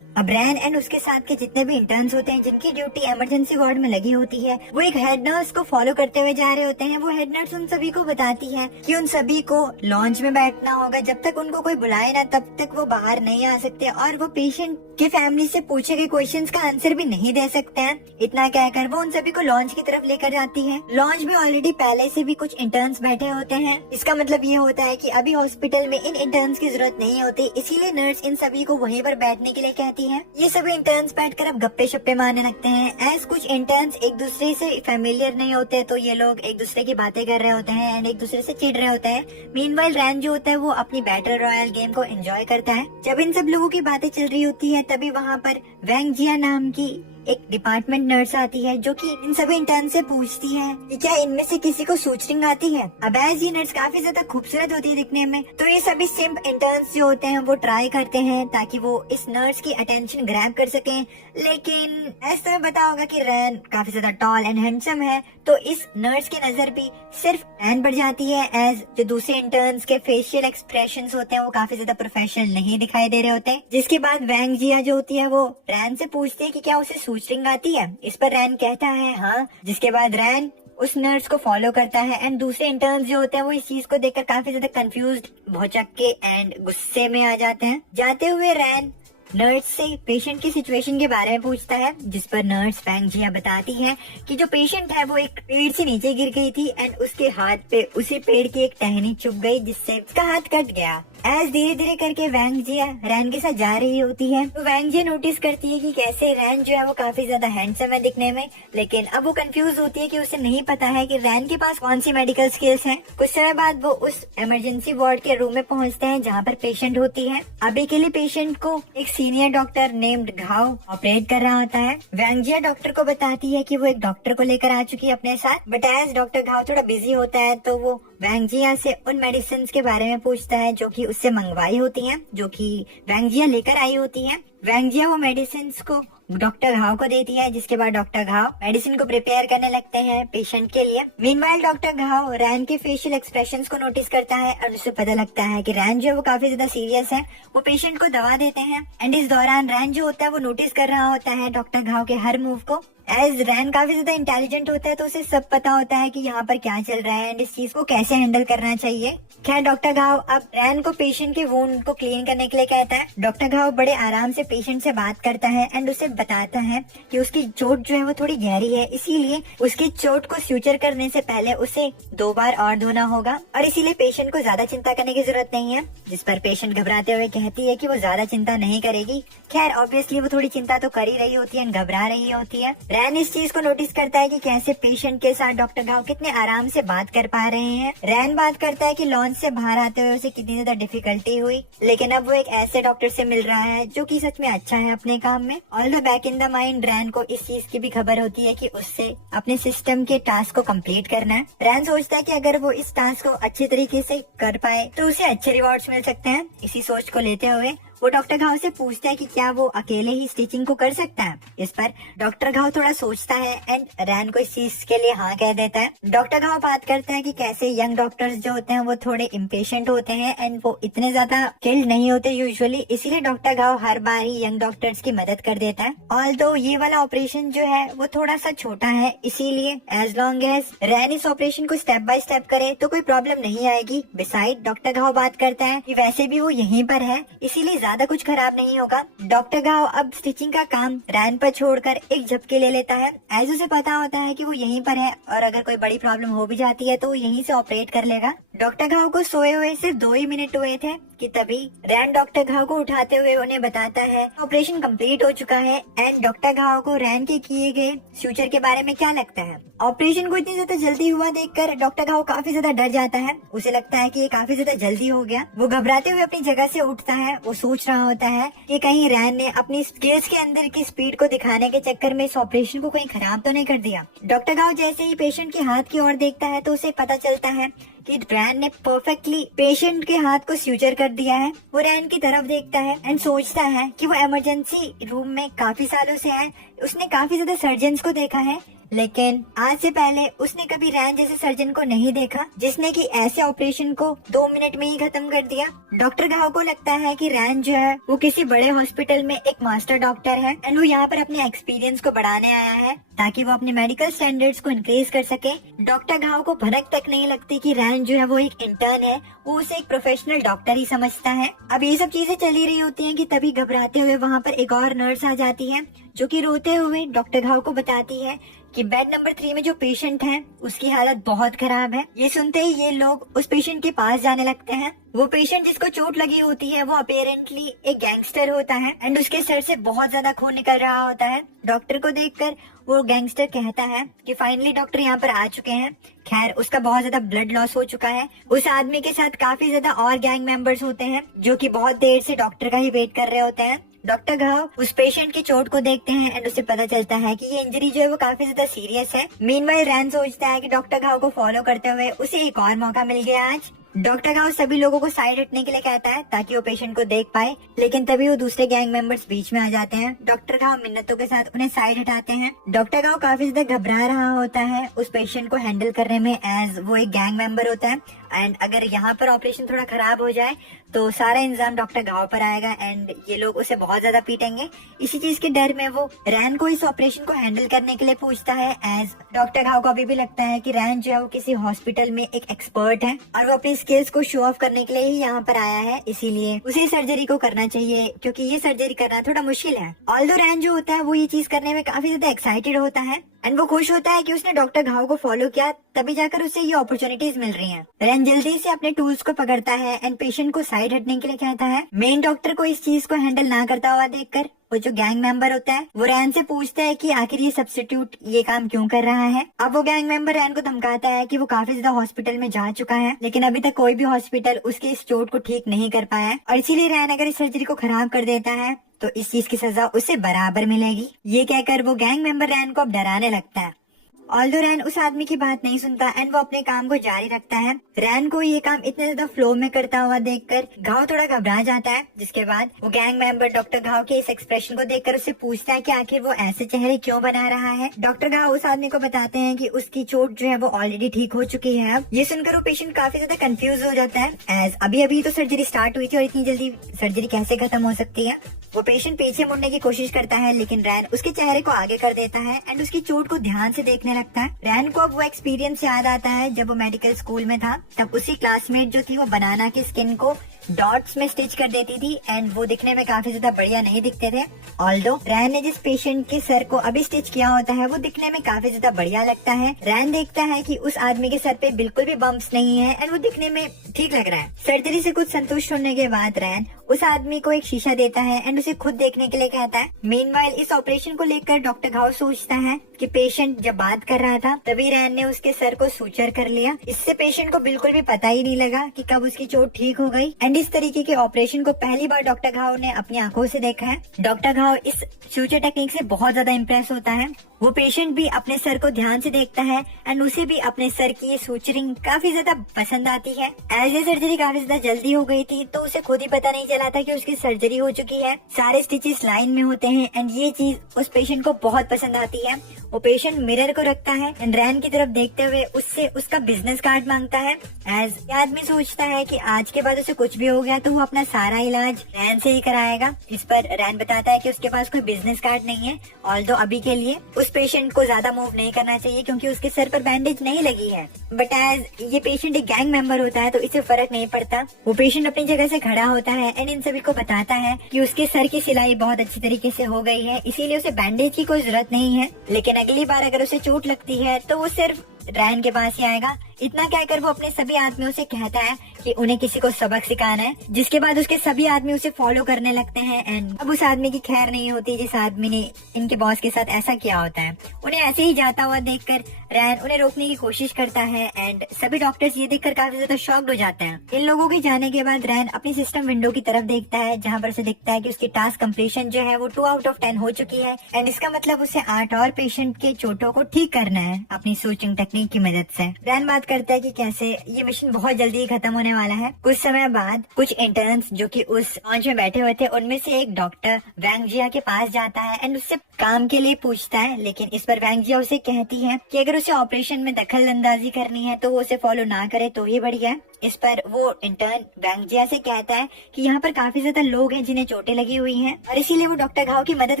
अब रैन एंड उसके साथ के जितने भी इंटर्न्स होते हैं जिनकी ड्यूटी इमरजेंसी वार्ड में लगी होती है, वो एक हेड नर्स को फॉलो करते हुए जा रहे होते हैं। वो हेड नर्स उन सभी को बताती है कि उन सभी को लॉन्च में बैठना होगा। जब तक उनको कोई बुलाए ना तब तक वो बाहर नहीं आ सकते और वो पेशेंट के फैमिली से पूछे गए क्वेश्चंस का आंसर भी नहीं दे सकते हैं। इतना कहकर वो उन सभी को लॉन्च की तरफ लेकर जाती है। लॉन्च में ऑलरेडी पहले से भी कुछ इंटर्न्स बैठे होते हैं। इसका मतलब ये होता है कि अभी हॉस्पिटल में इन इंटर्न्स की जरूरत नहीं होती, इसीलिए नर्स इन सभी को वहीं पर बैठने के लिए कहती है। ये सभी इंटर्न्स बैठकर अब गप्पे शप्पे मारने लगते हैं। एज कुछ इंटर्न्स एक दूसरे से फेमिलियर नहीं होते, तो ये लोग एक दूसरे की बातें कर रहे होते हैं एंड एक दूसरे से चिढ़ रहे होते हैं। मीनवाइल रैन जो होता है वो अपनी बैटल रॉयल गेम को एंजॉय करता है। जब इन सब लोगों की बातें चल रही होती है तभी वहाँ पर वैंग जिया नाम की एक डिपार्टमेंट नर्स आती है जो कि इन सभी इंटर्न से पूछती है कि क्या इनमें से किसी को सूचरिंग आती है। अब एज ये नर्स काफी ज्यादा खूबसूरत होती है दिखने में, तो ये सभी सिंप इंटर्न्स जो होते हैं वो ट्राई करते हैं ताकि वो इस नर्स की अटेंशन ग्रैब कर सकें। लेकिन ऐसा तुम्हें पता होगा कि रैन काफी ज्यादा टॉल एंड हैंडसम है, तो इस नर्स की नजर भी सिर्फ रैन बढ़ जाती है। एज जो दूसरे इंटर्न्स के फेशियल एक्सप्रेशंस होते हैं वो काफी ज्यादा प्रोफेशनल नहीं दिखाई दे रहे होते हैं। जिसके बाद वैंग जिया जो होती है वो रैन से पूछती है कि क्या उसे सूचरिंग आती है। इस पर रैन कहता है हाँ। जिसके बाद रैन उस नर्स को फॉलो करता है एंड दूसरे इंटर्न्स जो होते हैं वो इस चीज को देखकर काफी ज्यादा कंफ्यूज्ड, भौचक्के एंड गुस्से में आ जाते हैं। जाते हुए रैन नर्स से पेशेंट की सिचुएशन के बारे में पूछता है, जिस पर नर्स वैंग जिया बताती है कि जो पेशेंट है वो एक पेड़ से नीचे गिर गई थी एंड उसके हाथ पे उसी पेड़ की एक टहनी चुभ गई जिससे उसका हाथ कट गया। एज धीरे धीरे करके वैंग जिया रैन के साथ जा रही होती है तो वैंग जिया नोटिस करती है कि कैसे रैन जो है वो काफी ज्यादा हैंडसम है दिखने में, लेकिन अब वो कंफ्यूज होती है कि उसे नहीं पता है कि रैन के पास कौन सी मेडिकल स्किल्स हैं। कुछ समय बाद वो उस इमरजेंसी वार्ड के रूम में पहुंचते हैं जहाँ पर पेशेंट होती है। अभी के लिए पेशेंट को एक सीनियर डॉक्टर नेम्ड घाव ऑपरेट कर रहा होता है। वैंग जिया डॉक्टर को बताती है कि वो एक डॉक्टर को लेकर आ चुकी है अपने साथ, बट एज डॉक्टर घाव थोड़ा बिजी होता है तो वो वैंग जिया से उन मेडिसिन के बारे में पूछता है जो कि उससे मंगवाई होती हैं, जो कि वैंग जिया लेकर आई होती है। वैंग जिया वो मेडिसिन को डॉक्टर घाव को देती है, जिसके बाद डॉक्टर घाव मेडिसिन को प्रिपेयर करने लगते हैं पेशेंट के लिए। मीनवाइल डॉक्टर घाव रैन के फेशियल एक्सप्रेशंस को नोटिस करता है और उसे पता लगता है कि रैन जो है वो काफी ज्यादा सीरियस है। वो पेशेंट को दवा देते हैं एंड इस दौरान रैन जो होता है वो नोटिस कर रहा होता है डॉक्टर घाव के हर मूव को। एज रैन काफी ज्यादा इंटेलिजेंट होता है तो उसे सब पता होता है कि यहाँ पर क्या चल रहा है एंड इस चीज को कैसे हैंडल करना चाहिए। खैर डॉक्टर घाव अब रैन को पेशेंट के वुंड को क्लीन करने के लिए कहता है। डॉक्टर घाव बड़े आराम से पेशेंट से बात करता है एंड उसे बताता है कि उसकी चोट जो है वो थोड़ी गहरी है, इसीलिए उसकी चोट को स्यूचर करने से पहले उसे 2 बार और धोना होगा और इसीलिए पेशेंट को ज्यादा चिंता करने की जरूरत नहीं है। जिस पर पेशेंट घबराते हुए कहती है कि वो ज्यादा चिंता नहीं करेगी। खैर ऑब्वियसली वो थोड़ी चिंता तो कर ही रही होती है, घबरा रही होती है। रैन इस चीज को नोटिस करता है कि कैसे पेशेंट के साथ डॉक्टर घाव कितने आराम से बात कर पा रहे हैं। रैन बात करता है कि लॉन्च से बाहर आते हुए उसे कितनी ज्यादा डिफिकल्टी हुई, लेकिन अब वो एक ऐसे डॉक्टर से मिल रहा है जो कि सच में अच्छा है अपने काम में। All the back in the mind रैन को इस चीज की भी खबर होती है कि उससे अपने सिस्टम के टास्क को कंप्लीट करना है। रैन सोचता है कि अगर वो इस टास्क को अच्छे तरीके से कर पाए तो उसे अच्छे रिवॉर्ड्स मिल सकते हैं। इसी सोच को लेते हुए वो डॉक्टर घाव से पूछता है कि क्या वो अकेले ही स्टिचिंग को कर सकता है। इस पर डॉक्टर घाव थोड़ा सोचता है एंड रैन को इस चीज के लिए हाँ कह देता है। डॉक्टर घाव बात करता है कि कैसे यंग डॉक्टर्स जो होते हैं वो थोड़े इम्पेशेंट होते हैं एंड वो इतने ज्यादा स्किल्ड नहीं होते यूजुअली, इसीलिए डॉक्टर घाव हर बार ही यंग डॉक्टर्स की मदद कर देता है। ऑल्दो ये वाला ऑपरेशन जो है वो थोड़ा सा छोटा है, इसीलिए एज लॉन्ग एज रैन इस ऑपरेशन को स्टेप बाय स्टेप करे तो कोई प्रॉब्लम नहीं आएगी। बिसाइड डॉक्टर घाव बात करता है कि वैसे भी वो यहीं पर है, इसीलिए ज्यादा कुछ खराब नहीं होगा। डॉक्टर घाव अब स्टिचिंग का काम रैन पर छोड़कर एक झपके ले लेता है। एज उसे पता होता है कि वो यहीं पर है और अगर कोई बड़ी प्रॉब्लम हो भी जाती है तो वो यहीं से ऑपरेट कर लेगा। डॉक्टर घाव को सोए हुए सिर्फ 2 ही मिनट हुए थे कि तभी रैन डॉक्टर घाव को उठाते हुए उन्हें बताता है ऑपरेशन कंप्लीट हो चुका है। एंड डॉक्टर घाव को रैन के किए गए फ्यूचर के बारे में क्या लगता है। ऑपरेशन को इतनी ज्यादा जल्दी हुआ देखकर डॉक्टर घाव काफी ज्यादा डर जाता है। उसे लगता है कि ये काफी ज्यादा जल्दी हो गया। वो घबराते हुए अपनी जगह से उठता है। वो सोच रहा होता है कि कहीं रैन ने अपनी स्किल्स के अंदर की स्पीड को दिखाने के चक्कर में इस ऑपरेशन को कहीं खराब तो नहीं कर दिया। डॉक्टर घाव जैसे ही पेशेंट के हाथ की ओर देखता है तो उसे पता चलता है कि रैन ने परफेक्टली पेशेंट के हाथ को स्यूचर कर दिया है। वो रैन की तरफ देखता है एंड सोचता है कि वो इमरजेंसी रूम में काफी सालों से है। उसने काफी ज्यादा सर्जन्स को देखा है, लेकिन आज से पहले उसने कभी रैन जैसे सर्जन को नहीं देखा जिसने कि ऐसे ऑपरेशन को 2 मिनट में ही खत्म कर दिया। डॉक्टर घाव को लगता है कि रैन जो है वो किसी बड़े हॉस्पिटल में एक मास्टर डॉक्टर है एंड वो यहाँ पर अपने एक्सपीरियंस को बढ़ाने आया है ताकि वो अपने मेडिकल स्टैंडर्ड्स को इंक्रीज कर सके। डॉक्टर घाव को भनक तक नहीं लगती कि रैन जो है वो एक इंटर्न है, वो उसे एक प्रोफेशनल डॉक्टर ही समझता है। अब ये सब चीजें चली रही होती हैं कि तभी घबराते हुए वहाँ पर एक और नर्स आ जाती है जो कि रोते हुए डॉक्टर घाव को बताती है कि बेड नंबर 3 में जो पेशेंट है उसकी हालत बहुत खराब है। ये सुनते ही ये लोग उस पेशेंट के पास जाने लगते हैं। वो पेशेंट जिसको चोट लगी होती है वो अपेरेंटली एक गैंगस्टर होता है एंड उसके सर से बहुत ज्यादा खून निकल रहा होता है। डॉक्टर को देखकर वो गैंगस्टर कहता है कि फाइनली डॉक्टर यहाँ पर आ चुके हैं। खैर उसका बहुत ज्यादा ब्लड लॉस हो चुका है। उस आदमी के साथ काफी ज्यादा और गैंग मेंबर्स होते हैं जो कि बहुत देर से डॉक्टर का ही वेट कर रहे होते हैं। डॉक्टर घाव उस पेशेंट की चोट को देखते हैं एंड उसे पता चलता है कि ये इंजरी जो है वो काफी ज्यादा सीरियस है। मीनवाइल रैन सोचता है कि डॉक्टर घाव को फॉलो करते हुए उसे एक और मौका मिल गया आज। डॉक्टर घाव सभी लोगों को साइड हटने के लिए कहता है ताकि वो पेशेंट को देख पाए, लेकिन तभी वो दूसरे गैंग मेंबर्स बीच में आ जाते हैं। डॉक्टर घाव मिन्नतों के साथ उन्हें साइड हटाते हैं। डॉक्टर घाव काफी ज्यादा घबरा रहा होता है उस पेशेंट को हैंडल करने में एज वो एक गैंग मेंबर होता है एंड अगर यहाँ पर ऑपरेशन थोड़ा खराब हो जाए तो सारा इंजाम डॉक्टर घाव पर आएगा एंड ये लोग उसे बहुत ज्यादा पीटेंगे। इसी चीज के डर में वो रैन को इस ऑपरेशन को हैंडल करने के लिए पूछता है एज डॉक्टर घाव को अभी भी लगता है कि रैन जो है वो किसी हॉस्पिटल में एक एक्सपर्ट है और वो अपनी स्किल्स को शो ऑफ करने के लिए ही यहाँ पर आया है, इसीलिए उसे सर्जरी को करना चाहिए क्योंकि ये सर्जरी करना थोड़ा मुश्किल है। ऑल्दो रैन जो होता है वो ये चीज करने में काफी ज्यादा एक्साइटेड होता है एंड वो खुश होता है कि उसने डॉक्टर घाव को फॉलो किया तभी जाकर उसे ये अपॉर्चुनिटीज मिल रही हैं। रैन जल्दी से अपने टूल्स को पकड़ता है एंड पेशेंट को साइड हटने के लिए कहता है। मेन डॉक्टर को इस चीज को हैंडल ना करता हुआ देखकर वो जो गैंग मेंबर होता है वो रैन से पूछता है कि आखिर ये सब्स्टिट्यूट ये काम क्यों कर रहा है। अब वो गैंग मेंबर रैन को धमकाता है कि वो काफी ज्यादा हॉस्पिटल में जा चुका है, लेकिन अभी तक कोई भी हॉस्पिटल उसके इस चोट को ठीक नहीं कर पाया है और इसीलिए रैन अगर इस सर्जरी को खराब कर देता है तो इस चीज की सजा उसे बराबर मिलेगी। ये कहकर वो गैंग मेंबर रैन को अब डराने लगता है। ऑल्दो रैन उस आदमी की बात नहीं सुनता एंड वो अपने काम को जारी रखता है। रैन को ये काम इतने ज्यादा फ्लो में करता हुआ देखकर घाव थोड़ा घबरा जाता है, जिसके बाद वो गैंग मेंबर डॉक्टर घाव के इस एक्सप्रेशन को देखकर उससे पूछता है कि आखिर वो ऐसे चेहरे क्यों बना रहा है। डॉक्टर घाव उस आदमी को बताते हैं कि उसकी चोट जो है वो ऑलरेडी ठीक हो चुकी है। अब ये सुनकर वो पेशेंट काफी ज्यादा कंफ्यूज हो जाता है, एज अभी अभी तो सर्जरी स्टार्ट हुई थी और इतनी जल्दी सर्जरी कैसे खत्म हो सकती है। वो पेशेंट पीछे मुड़ने की कोशिश करता है, लेकिन रैन उसके चेहरे को आगे कर देता है एंड उसकी चोट को ध्यान से देखने लगता है। रैन को अब वो एक्सपीरियंस याद आता है जब वो मेडिकल स्कूल में था, तब उसी क्लासमेट जो थी वो बनाना की स्किन को डॉट्स में स्टिच कर देती थी एंड वो दिखने में काफी ज्यादा बढ़िया नहीं दिखते थे। ऑल्दो रैन ने जिस पेशेंट के सर को अभी स्टिच किया होता है वो दिखने में काफी ज्यादा बढ़िया लगता है। रैन देखता है कि उस आदमी के सर पे बिल्कुल भी बम्प्स नहीं है एंड वो दिखने में ठीक लग रहा है। सर्जरी से कुछ संतुष्ट होने के बाद रैन उस आदमी को एक शीशा देता है एंड उसे खुद देखने के लिए कहता है। मीनवाइल इस ऑपरेशन को लेकर डॉक्टर घाव सोचता है कि पेशेंट जब बात कर रहा था तभी रैन ने उसके सर को सूचर कर लिया। इससे पेशेंट को बिल्कुल भी पता ही नहीं लगा कि कब उसकी चोट ठीक हो गई एंड इस तरीके के ऑपरेशन को पहली बार डॉक्टर घाव ने अपनी आंखों से देखा है। डॉक्टर घाव इस सूचर टेक्निक से बहुत ज्यादा इम्प्रेस होता है। वो पेशेंट भी अपने सर को ध्यान से देखता है एंड उसे भी अपने सर की ये सूचरिंग काफी ज्यादा पसंद आती है। एज ये सर्जरी काफी ज्यादा जल्दी हो गई थी तो उसे खुद ही पता नहीं चला था कि उसकी सर्जरी हो चुकी है। सारे स्टिचेस लाइन में होते हैं एंड ये चीज उस पेशेंट को बहुत पसंद आती है। वो पेशेंट मिरर को रखता है एंड रैन की तरफ देखते हुए उससे उसका बिजनेस कार्ड मांगता है। एज ये आदमी सोचता है कि आज के बाद उसे कुछ भी हो गया तो वो अपना सारा इलाज रैन से ही कराएगा। इस पर रैन बताता है कि उसके पास कोई बिजनेस कार्ड नहीं है, ऑल्दो अभी के लिए उस पेशेंट को ज्यादा मूव नहीं करना चाहिए क्योंकि उसके सर पर बैंडेज नहीं लगी है। बट एज ये पेशेंट एक गैंग मेंबर होता है तो इसे फर्क नहीं पड़ता। वो पेशेंट अपनी जगह से खड़ा होता है एंड इन सभी को बताता है कि उसके सर की सिलाई बहुत अच्छी तरीके से हो गई है, इसीलिए उसे बैंडेज की कोई जरूरत नहीं है। लेकिन अगली बार अगर उसे चोट लगती है तो वो सिर्फ रैन के पास ही आएगा। इतना कहकर वो अपने सभी आदमियों से कहता है कि उन्हें किसी को सबक सिखाना है, जिसके बाद उसके सभी आदमी उसे फॉलो करने लगते हैं एंड अब उस आदमी की खैर नहीं होती जिस आदमी ने इनके बॉस के साथ ऐसा किया होता है। उन्हें ऐसे ही जाता हुआ देखकर रैन उन्हें रोकने की कोशिश करता है एंड सभी डॉक्टर्स ये देखकर काफी ज्यादा शॉक्ड हो जाते हैं। इन लोगों के जाने के बाद रैन अपनी सिस्टम विंडो की तरफ देखता है जहाँ पर उसे दिखता है कि उसकी टास्क कम्प्लीशन जो है वो 2 आउट ऑफ 10 हो चुकी है एंड इसका मतलब उसे 8 और पेशेंट के चोटों को ठीक करना है अपनी सूचिंग टेक्निक की मदद से। रैन बात करता है कि कैसे ये मिशन बहुत जल्दी ही खत्म होने वाला है। कुछ समय बाद कुछ इंटर्न्स जो कि उस लॉन्च में बैठे हुए थे उनमें से एक डॉक्टर वैंग जिया के पास जाता है एंड उससे काम के लिए पूछता है, लेकिन इस पर वैंग जिया उसे कहती है कि अगर उसे ऑपरेशन में दखल अंदाजी करनी है तो वो उसे फॉलो ना करे तो ही बढ़िया है। इस पर वो इंटर्न वैंग जिया से कहता है कि यहाँ पर काफी ज्यादा लोग हैं जिन्हें चोटें लगी हुई हैं और इसीलिए वो डॉक्टर घाव की मदद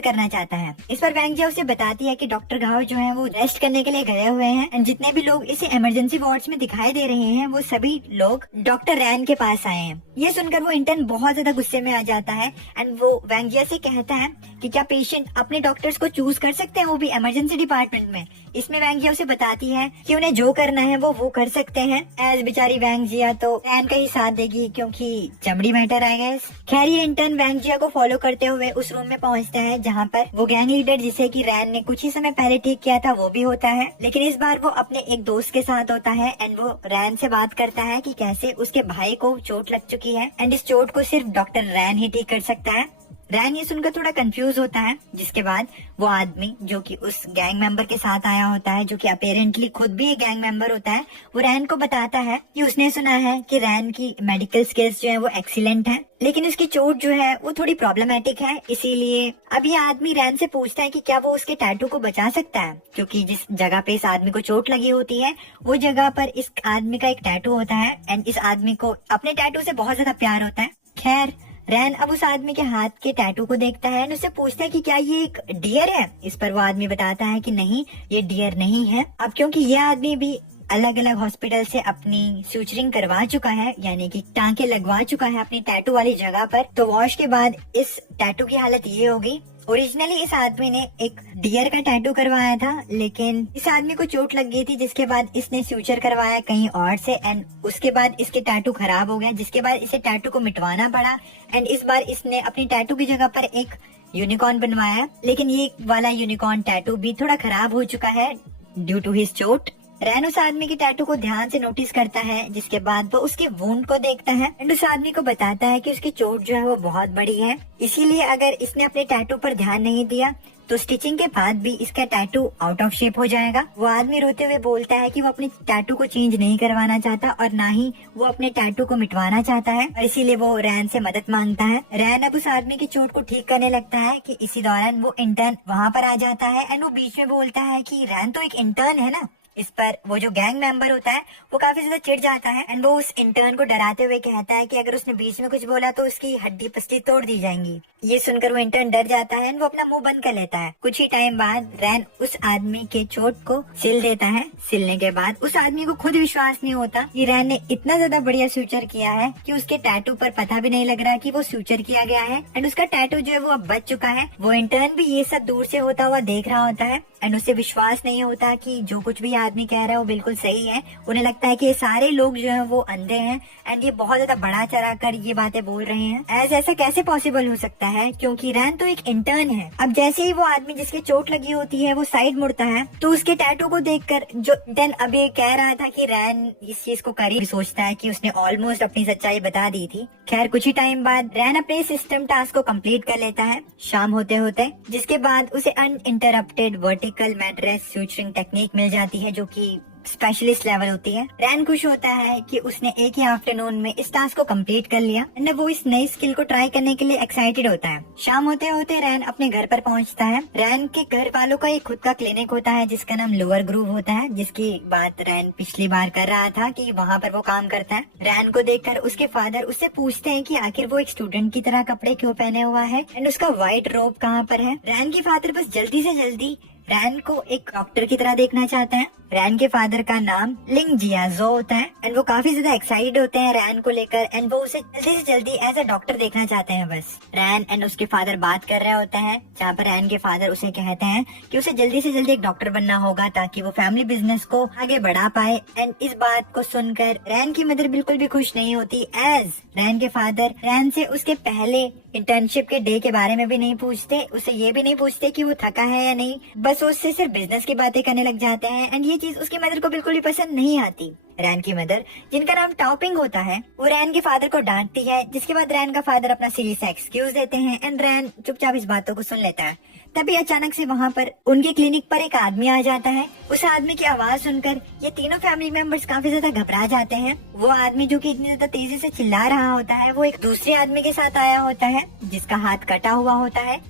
करना चाहता है। इस पर वैंग जिया उसे बताती है कि डॉक्टर घाव जो है वो रेस्ट करने के लिए गए हुए हैं एंड जितने भी लोग इसे इमरजेंसी वार्ड्स में दिखाई दे रहे हैं वो सभी लोग डॉक्टर रैन के पास आए हैं। ये सुनकर वो इंटर्न बहुत ज्यादा गुस्से में आ जाता है एंड वो वैंग जिया से कहता है कि क्या पेशेंट अपने डॉक्टर्स को चूज कर सकते हैं, वो भी इमरजेंसी डिपार्टमेंट में। इसमें वैंग जिया उसे बताती है कि उन्हें जो करना है वो कर सकते हैं। एज बेचारी वैंग जिया तो रैन का ही साथ देगी क्योंकि चमड़ी मैटर है गैस। खैर ये इंटर्न वैंग जिया को फॉलो करते हुए उस रूम में पहुंचता है जहाँ पर वो गैंग लीडर जिसे कि रैन ने कुछ ही समय पहले ठीक किया था वो भी होता है, लेकिन इस बार वो अपने एक दोस्त के साथ होता है एंड वो रैन से बात करता है कि कैसे उसके भाई को चोट लग चुकी है एंड इस चोट को सिर्फ डॉक्टर रैन ही ठीक कर सकता है। रैन ये सुनकर थोड़ा कंफ्यूज होता है, जिसके बाद वो आदमी जो कि उस गैंग मेंबर के साथ आया होता है जो कि अपेरेंटली खुद भी एक गैंग मेंबर होता है, वो रैन को बताता है कि उसने सुना है कि रैन की मेडिकल स्किल्स जो है वो एक्सीलेंट है, लेकिन उसकी चोट जो है वो थोड़ी प्रॉब्लमेटिक है। इसीलिए अब ये आदमी रैन से पूछता है कि क्या वो उसके टैटू को बचा सकता है, क्योंकि जिस जगह पे इस आदमी को चोट लगी होती है वो जगह पर इस आदमी का एक टैटू होता है एंड इस आदमी को अपने टैटू से बहुत ज्यादा प्यार होता है। खैर रैन अब उस आदमी के हाथ के टैटू को देखता है और उससे पूछता है कि क्या ये एक डियर है। इस पर वो आदमी बताता है कि नहीं, ये डियर नहीं है। अब क्योंकि ये आदमी भी अलग अलग हॉस्पिटल से अपनी सूचरिंग करवा चुका है, यानी कि टांके लगवा चुका है अपनी टैटू वाली जगह पर, तो वॉश के बाद इस टैटू की हालत ये होगी ओरिजिनली इस आदमी ने एक डियर का टैटू करवाया था, लेकिन इस आदमी को चोट लग गई थी, जिसके बाद इसने फ्यूचर करवाया कहीं और से एंड उसके बाद इसके टैटू खराब हो गया, जिसके बाद इसे टैटू को मिटवाना पड़ा एंड इस बार इसने अपनी टैटू की जगह पर एक यूनिकॉर्न बनवाया। लेकिन ये वाला यूनिकॉर्न टैटू भी थोड़ा खराब हो चुका है ड्यू टू हिज चोट। रैन उस आदमी के टैटू को ध्यान से नोटिस करता है, जिसके बाद वो उसके वुंड को देखता है एंड उस आदमी को बताता है कि उसकी चोट जो है वो बहुत बड़ी है, इसीलिए अगर इसने अपने टैटू पर ध्यान नहीं दिया तो स्टिचिंग के बाद भी इसका टैटू आउट ऑफ शेप हो जाएगा। वो आदमी रोते हुए बोलता है कि वो अपने टैटू को चेंज नहीं करवाना चाहता और ना ही वो अपने टैटू को मिटवाना चाहता है और इसीलिए वो रैन से मदद मांगता है। रैन अब उस आदमी की चोट को ठीक करने लगता है कि इसी दौरान वो इंटर्न वहाँ पर आ जाता है एंड वो बीच में बोलता है कि रैन तो एक इंटर्न है ना। इस पर वो जो गैंग मेंबर होता है वो काफी ज्यादा चिढ़ जाता है एंड वो उस इंटर्न को डराते हुए कहता है कि अगर उसने बीच में कुछ बोला तो उसकी हड्डी पसली तोड़ दी जाएंगी। ये सुनकर वो इंटर्न डर जाता है एंड वो अपना मुंह बंद कर लेता है। कुछ ही टाइम बाद रैन उस आदमी के चोट को सिल देता है। सिलने के बाद उस आदमी को खुद विश्वास नहीं होता कि रैन ने इतना ज्यादा बढ़िया फ्यूचर किया है कि उसके टैटू पर पता भी नहीं लग रहा कि वो फ्यूचर किया गया है एंड उसका टैटू जो है वो अब बच चुका है। वो इंटर्न भी ये सब दूर से होता हुआ देख रहा होता है एंड उसे विश्वास नहीं होता कि जो कुछ भी आदमी कह रहा है वो बिल्कुल सही है। उन्हें लगता है कि ये सारे लोग जो है वो अंधे हैं एंड ये बहुत ज्यादा बढ़ा चढ़ा कर ये बातें बोल रहे हैं। ऐसा कैसे पॉसिबल हो सकता है, क्योंकि रैन तो एक इंटर्न है। अब जैसे ही वो आदमी जिसके चोट लगी होती है वो साइड मुड़ता है तो उसके टैटू को देखकर जो इंटर्न अभी कह रहा था कि रैन इस चीज को करीब सोचता है कि उसने ऑलमोस्ट अपनी सच्चाई बता दी थी। खैर कुछ ही टाइम बाद रैन अपने सिस्टम टास्क को कंप्लीट कर लेता है शाम होते होते, जिसके बाद उसे अनइंटरप्टेड वर्टिकल मैट्रेस फ्यूचरिंग टेक्निक मिल जाती है जो कि स्पेशलिस्ट लेवल होती है। रैन खुश होता है कि उसने एक ही आफ्टरनून में इस टास्क को कंप्लीट कर लिया एंड वो इस नई स्किल को ट्राई करने के लिए एक्साइटेड होता है। शाम होते होते रैन अपने घर पर पहुंचता है। रैन के घर वालों का एक खुद का क्लिनिक होता है जिसका नाम लोअर ग्रूव होता है, जिसकी बात रैन पिछली बार कर रहा था कि वहाँ पर वो काम करता है। रैन को देखकर उसके फादर उससे पूछते हैं कि आखिर वो एक स्टूडेंट की तरह कपड़े क्यों पहने हुआ है एंड उसका व्हाइट रोब कहाँ पर है। रैन के फादर बस जल्दी से जल्दी रैन को एक डॉक्टर की तरह देखना चाहते हैं। रैन के फादर का नाम लिंग जियाजो होता है एंड वो काफी ज्यादा एक्साइटेड होते हैं रैन को लेकर एंड वो उसे जल्दी से जल्दी एज अ डॉक्टर देखना चाहते हैं। बस रैन एंड उसके फादर बात कर रहे होते हैं, जहाँ पर रैन के फादर उसे कहते हैं कि उसे जल्दी से जल्दी एक डॉक्टर बनना होगा ताकि वो फैमिली बिजनेस को आगे बढ़ा पाए। एंड इस बात को सुनकर रैन की मदर बिल्कुल भी खुश नहीं होती, एज रैन के फादर रैन से उसके पहले इंटर्नशिप के डे के बारे में भी नहीं पूछते, उसे ये भी नहीं पूछते कि वो थका है या नहीं, बस उससे सिर्फ बिजनेस की बातें करने लग जाते हैं एंड ये चीज उसकी मदर को बिल्कुल भी पसंद नहीं आती। रैन की मदर, जिनका नाम टॉपिंग होता है, वो रैन के फादर को डांटती है, जिसके बाद रैन का फादर अपना सीरियस एक्सक्यूज देते हैं एंड रैन चुपचाप इस बातों को सुन लेता है। तभी अचानक से वहाँ पर उनके क्लिनिक पर एक आदमी आ जाता है। उस आदमी की आवाज सुनकर ये तीनों फैमिली मेंबर्स काफी ज्यादा घबरा जाते हैं। वो आदमी जो कि इतनी ज्यादा तेजी से चिल्ला रहा होता है वो एक दूसरे आदमी के साथ आया होता है जिसका हाथ कटा हुआ होता है।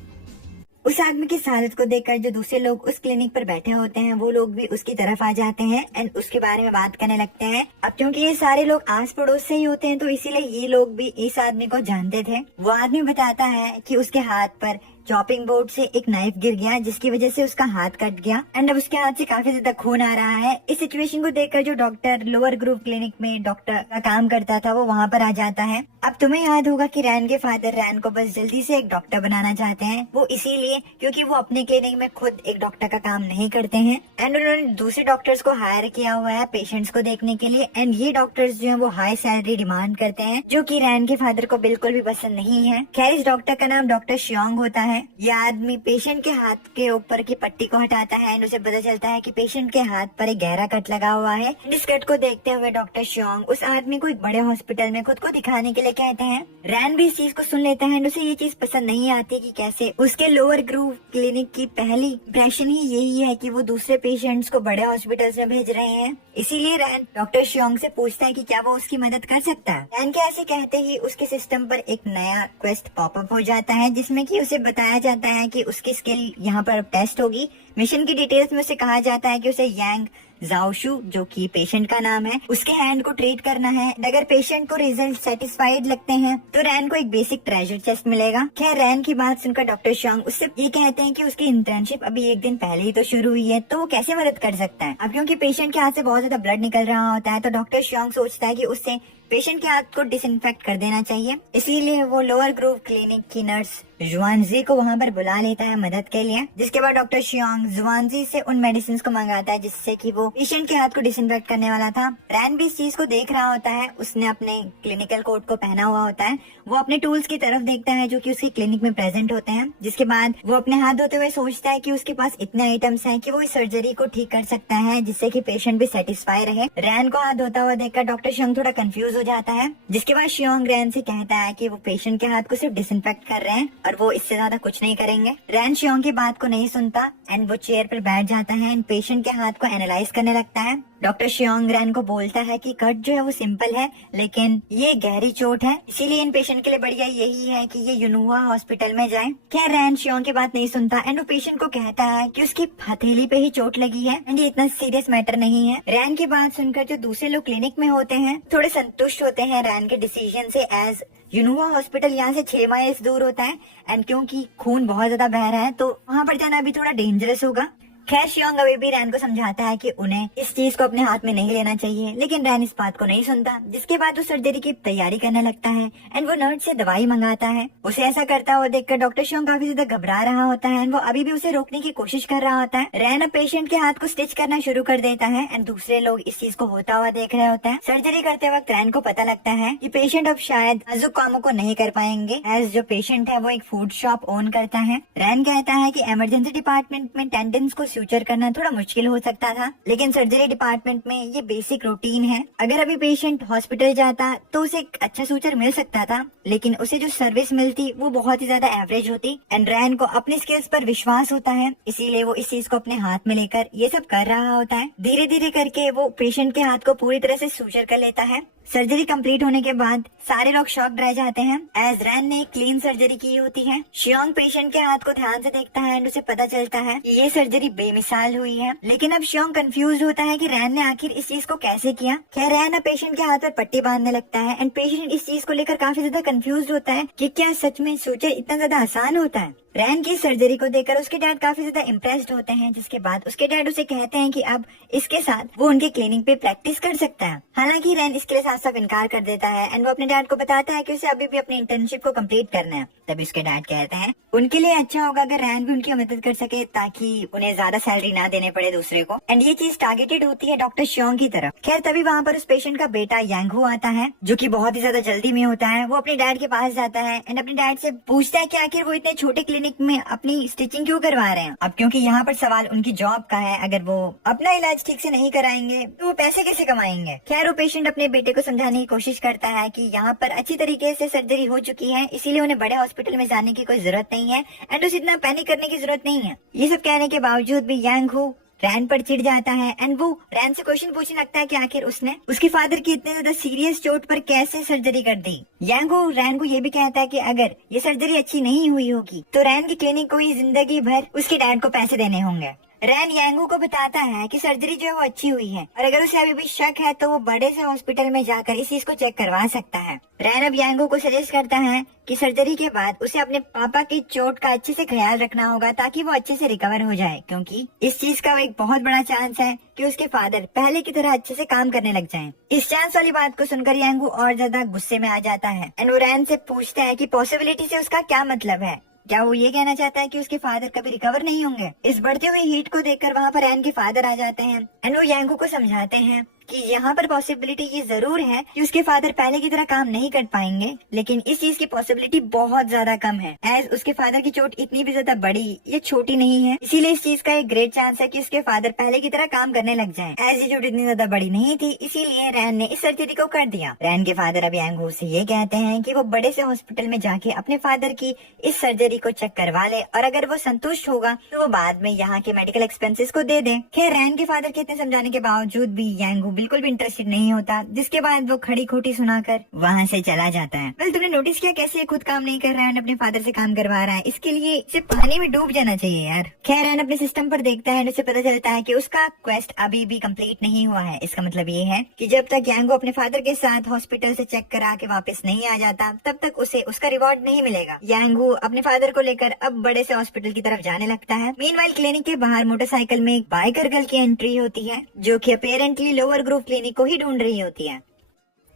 उस आदमी की हालत को देखकर जो दूसरे लोग उस क्लिनिक पर बैठे होते हैं वो लोग भी उसकी तरफ आ जाते हैं एंड उसके बारे में बात करने लगते हैं। अब क्योंकि ये सारे लोग आस पड़ोस से ही होते हैं तो इसीलिए ये लोग भी इस आदमी को जानते थे। वो आदमी बताता है कि उसके हाथ पर चॉपिंग बोर्ड से एक नाइफ गिर गया जिसकी वजह से उसका हाथ कट गया एंड अब उसके हाथ से काफी ज्यादा खून आ रहा है। इस सिचुएशन को देखकर जो डॉक्टर लोअर ग्रुप क्लिनिक में डॉक्टर का काम करता था वो वहाँ पर आ जाता है। अब तुम्हें याद होगा कि रैन के फादर रैन को बस जल्दी से एक डॉक्टर बनाना चाहते हैं, वो इसीलिए क्योंकि वो अपने क्लिनिक में खुद एक डॉक्टर का काम नहीं करते हैं एंड उन्होंने दूसरे डॉक्टर्स को हायर किया हुआ है पेशेंट्स को देखने के लिए एंड ये डॉक्टर्स जो है वो हाई सैलरी डिमांड करते हैं जो कि रैन के फादर को बिल्कुल भी पसंद नहीं है। खैर इस डॉक्टर का नाम डॉक्टर शियोंग होता है। यह आदमी पेशेंट के हाथ के ऊपर की पट्टी को हटाता है एंड उसे पता चलता है कि पेशेंट के हाथ पर एक गहरा कट लगा हुआ है। इस कट को देखते हुए डॉक्टर शियोंग उस आदमी को एक बड़े हॉस्पिटल में खुद को दिखाने के लिए कहते हैं। रैन भी इस चीज को सुन लेता है एंड उसे ये चीज पसंद नहीं आती कि कैसे उसके लोअर ग्रूव क्लिनिक की पहली इंप्रेशन ही यही है कि वो दूसरे पेशेंट्स को बड़े हॉस्पिटल्स में भेज रहे हैं। इसीलिए रैन डॉक्टर शियोंग से पूछता है कि क्या वो उसकी मदद कर सकता है। रैन के ऐसे कहते ही उसके सिस्टम पर एक नया क्वेस्ट पॉपअप हो जाता है जिसमें कि उसे बताया जाता है कि उसकी स्किल यहाँ पर टेस्ट होगी। मिशन की डिटेल्स में उसे कहा जाता है कि उसे यांग जाओशु जो कि पेशेंट का नाम है उसके हैंड को ट्रीट करना है। अगर पेशेंट को रिजल्ट सेटिस्फाइड लगते हैं तो रैन को एक बेसिक ट्रेजर चेस्ट मिलेगा। खैर रैन की बात सुनकर डॉक्टर शियोंग उससे ये कहते हैं कि उसकी इंटर्नशिप अभी एक दिन पहले ही तो शुरू हुई है तो वो कैसे मदद कर सकता है। अब क्योंकि पेशेंट के हाथ से बहुत ज्यादा ब्लड निकल रहा होता है तो डॉक्टर शियोंग सोचता है कि उससे पेशेंट के हाथ को डिसइंफेक्ट कर देना चाहिए। इसीलिए वो लोअर ग्रूव क्लिनिक की नर्स जुआनजी को वहाँ पर बुला लेता है मदद के लिए, जिसके बाद डॉक्टर शियोंग जुआनजी से उन मेडिसिन को मंगाता है जिससे कि वो पेशेंट के हाथ को डिसइंफेक्ट करने वाला था। रैन भी इस चीज को देख रहा होता है, उसने अपने क्लिनिकल कोट को पहना हुआ होता है। वो अपने टूल्स की तरफ देखता है जो कि उसकी क्लिनिक में प्रेजेंट होते हैं, जिसके बाद वो अपने हाथ धोते हुए सोचता है कि उसके पास इतने आइटम्स हैं कि वो इस सर्जरी को ठीक कर सकता है जिससे कि पेशेंट भी सेटिस्फाई रहे। रैन को हाथ धोता हुआ देखकर डॉक्टर शियोंग थोड़ा कंफ्यूज हो जाता है, जिसके बाद शियोंग रैन से कहता है कि वो पेशेंट के हाथ को सिर्फ डिसइंफेक्ट कर रहे हैं और वो इससे ज्यादा कुछ नहीं करेंगे। रैन शियोंग की बात को नहीं सुनता एंड वो चेयर पर बैठ जाता है एंड पेशेंट के हाथ को एनालाइज करने लगता है। डॉक्टर शियोंग रैन को बोलता है कि कट जो है वो सिंपल है लेकिन ये गहरी चोट है, इसीलिए इन पेशेंट के लिए बढ़िया यही है कि ये यूनुआ हॉस्पिटल में जाए। खैर रैन शियोंग की बात नहीं सुनता एंड वो पेशेंट को कहता है कि उसकी हथेली पे ही चोट लगी है एंड ये इतना सीरियस मैटर नहीं है। रैन की बात सुनकर जो दूसरे लोग क्लिनिक में होते हैं थोड़े संतुष्ट होते हैं रैन के डिसीजन से, एज यूनुआ हॉस्पिटल यहाँ से 6 माइल्स दूर होता है एंड क्योंकि खून बहुत ज्यादा बह रहा है तो वहाँ पर जाना भी थोड़ा डेंजरस होगा। खैर शियोंग अभी भी रैन को समझाता है कि उन्हें इस चीज को अपने हाथ में नहीं लेना चाहिए, लेकिन रैन इस बात को नहीं सुनता। जिसके बाद वो सर्जरी की तैयारी करने लगता है एंड वो नर्स से दवाई मंगाता है। उसे ऐसा करता हुआ देखकर डॉक्टर शियोंग काफी ज्यादा घबरा रहा होता है एंड वो अभी भी उसे रोकने की कोशिश कर रहा होता है। रैन अब पेशेंट के हाथ को स्टिच करना शुरू कर देता है एंड दूसरे लोग इस चीज को होता हुआ देख रहे होते हैं। सर्जरी करते वक्त रैन को पता लगता है कि पेशेंट अब शायद नाजुक कामों को नहीं कर पाएंगे, एज जो पेशेंट है वो एक फूड शॉप ओन करता है। रैन कहता है कि इमरजेंसी डिपार्टमेंट में टेंडेंट्स को स्यूचर करना थोड़ा मुश्किल हो सकता था, लेकिन सर्जरी डिपार्टमेंट में ये बेसिक रूटीन है। अगर अभी पेशेंट हॉस्पिटल जाता तो उसे एक अच्छा सूचर मिल सकता था, लेकिन उसे जो सर्विस मिलती वो बहुत ही ज्यादा एवरेज होती। एंड रैन को अपनी स्किल्स पर विश्वास होता है, इसीलिए वो इस चीज को अपने हाथ में लेकर ये सब कर रहा होता है। धीरे धीरे करके वो पेशेंट के हाथ को पूरी तरह से सूचर कर लेता है। सर्जरी कंप्लीट होने के बाद सारे लोग शॉक्ड रह जाते हैं, एज रैन ने क्लीन सर्जरी की होती है। शियोंग पेशेंट के हाथ को ध्यान से देखता है एंड उसे पता चलता है कि ये सर्जरी बेमिसाल हुई है, लेकिन अब शियोंग कंफ्यूज होता है कि रैन ने आखिर इस चीज को कैसे किया। खैर रैन अब पेशेंट के हाथ पर पट्टी बांधने लगता है एंड पेशेंट इस चीज को लेकर काफी ज्यादा कंफ्यूज होता है कि क्या सच में सूचर इतना ज्यादा आसान होता है। रैन की सर्जरी को देखकर उसके डैड काफी ज्यादा इम्प्रेस्ड होते हैं, जिसके बाद उसके डैड उसे कहते हैं कि अब इसके साथ वो उनके क्लिनिक पे प्रैक्टिस कर सकता है। हालांकि रैन इसके लिए साफ साफ इनकार कर देता है एंड वो अपने डैड को बताता है कि उसे अभी भी अपनी इंटर्नशिप को कंप्लीट करना है। तभी उसके डैड कहते हैं उनके लिए अच्छा होगा अगर रैन भी उनकी मदद कर सके ताकि उन्हें ज्यादा सैलरी ना देने पड़े दूसरे को, एंड ये चीज टारगेटेड होती है डॉक्टर शियोंग की तरफ। खैर तभी वहाँ पर उस पेशेंट का बेटा यांगहू आता है जो कि बहुत ही ज्यादा जल्दी में होता है। वो अपने डैड के पास जाता है एंड अपने डैड से पूछता है कि आखिर वो इतने छोटे क्लिनिक में अपनी स्टिचिंग क्यों करवा रहे हैं। अब क्योंकि यहाँ पर सवाल उनकी जॉब का है, अगर वो अपना इलाज ठीक से नहीं कराएंगे तो वो पैसे कैसे कमाएंगे। खैर वो पेशेंट अपने बेटे को समझाने की कोशिश करता है कि यहाँ पर अच्छी तरीके से सर्जरी हो चुकी है, इसीलिए उन्हें बड़े हॉस्पिटल में जाने की कोई जरूरत नहीं है एंड उसे इतना पैनिक करने की जरूरत नहीं है। ये सब कहने के बावजूद भी यांगहू रैन पर चिढ़ जाता है एंड वो रैन से क्वेश्चन पूछने लगता है कि आखिर उसने उसके फादर की इतने ज्यादा सीरियस चोट पर कैसे सर्जरी कर दी। यांगहू रैन को ये भी कहता है कि अगर ये सर्जरी अच्छी नहीं हुई होगी तो रैन की क्लिनिक को ही जिंदगी भर उसके डैड को पैसे देने होंगे। रैन यांगहू को बताता है कि सर्जरी जो है वो अच्छी हुई है और अगर उसे अभी भी शक है तो वो बड़े से हॉस्पिटल में जाकर इस चीज को चेक करवा सकता है। रैन अब यांगहू को सजेस्ट करता है कि सर्जरी के बाद उसे अपने पापा की चोट का अच्छे से ख्याल रखना होगा ताकि वो अच्छे से रिकवर हो जाए, क्योंकि इस चीज का एक बहुत बड़ा चांस है कि उसके फादर पहले की तरह अच्छे से काम करने लग जाएं। इस चांस वाली बात को सुनकर यांगहू और ज्यादा गुस्से में आ जाता है एंड वो रैन से पूछता है कि पॉसिबिलिटी से उसका क्या मतलब है। क्या वो ये कहना चाहता है कि उसके फादर कभी रिकवर नहीं होंगे। इस बढ़ते हुए हीट को देखकर वहाँ पर रैन के फादर आ जाते हैं एंड वो यांगहू को समझाते हैं कि यहाँ पर पॉसिबिलिटी ये जरूर है कि उसके फादर पहले की तरह काम नहीं कर पाएंगे, लेकिन इस चीज की पॉसिबिलिटी बहुत ज्यादा कम है, एज उसके फादर की चोट इतनी भी ज्यादा बड़ी या छोटी नहीं है। इसीलिए इस चीज का एक ग्रेट चांस है कि उसके फादर पहले की तरह काम करने लग जाएं। एज ये चोट इतनी ज्यादा बड़ी नहीं थी, इसीलिए रैन ने इस सर्जरी को कर दिया। रैन के फादर अब यांगहू से ये कहते हैं कि वो बड़े से हॉस्पिटल में जाके अपने फादर की इस सर्जरी को चेक करवा ले और अगर वो संतुष्ट होगा तो वो बाद में यहाँ के मेडिकल एक्सपेंसेस को दे दे। खैर रैन के फादर के इतने समझाने के बावजूद भी यांगहू बिल्कुल भी इंटरेस्टेड नहीं होता, जिसके बाद वो खड़ी खोटी सुनाकर वहाँ से चला जाता है। वेल तुमने नोटिस किया कैसे ये खुद काम नहीं कर रहा है, अपने फादर से काम करवा रहा है, इसके लिए इसे पानी में डूब जाना चाहिए यार। खैर रैन अपने सिस्टम पर देखता है, उसे पता चलता है कि उसका क्वेस्ट अभी भी कंप्लीट नहीं हुआ है। इसका मतलब ये है कि जब तक यांगो अपने फादर के साथ हॉस्पिटल से चेक करा के वापस नहीं आ जाता तब तक उसे उसका रिवॉर्ड नहीं मिलेगा। यांगो अपने फादर को लेकर अब बड़े से हॉस्पिटल की तरफ जाने लगता है। मीनवाइल क्लिनिक के बाहर मोटरसाइकिल में एक बाइकर गर्ल की एंट्री होती है जो कि अपेरेंटली लोअर ग्रुप क्लिनिक को ही ढूंढ रही होती है।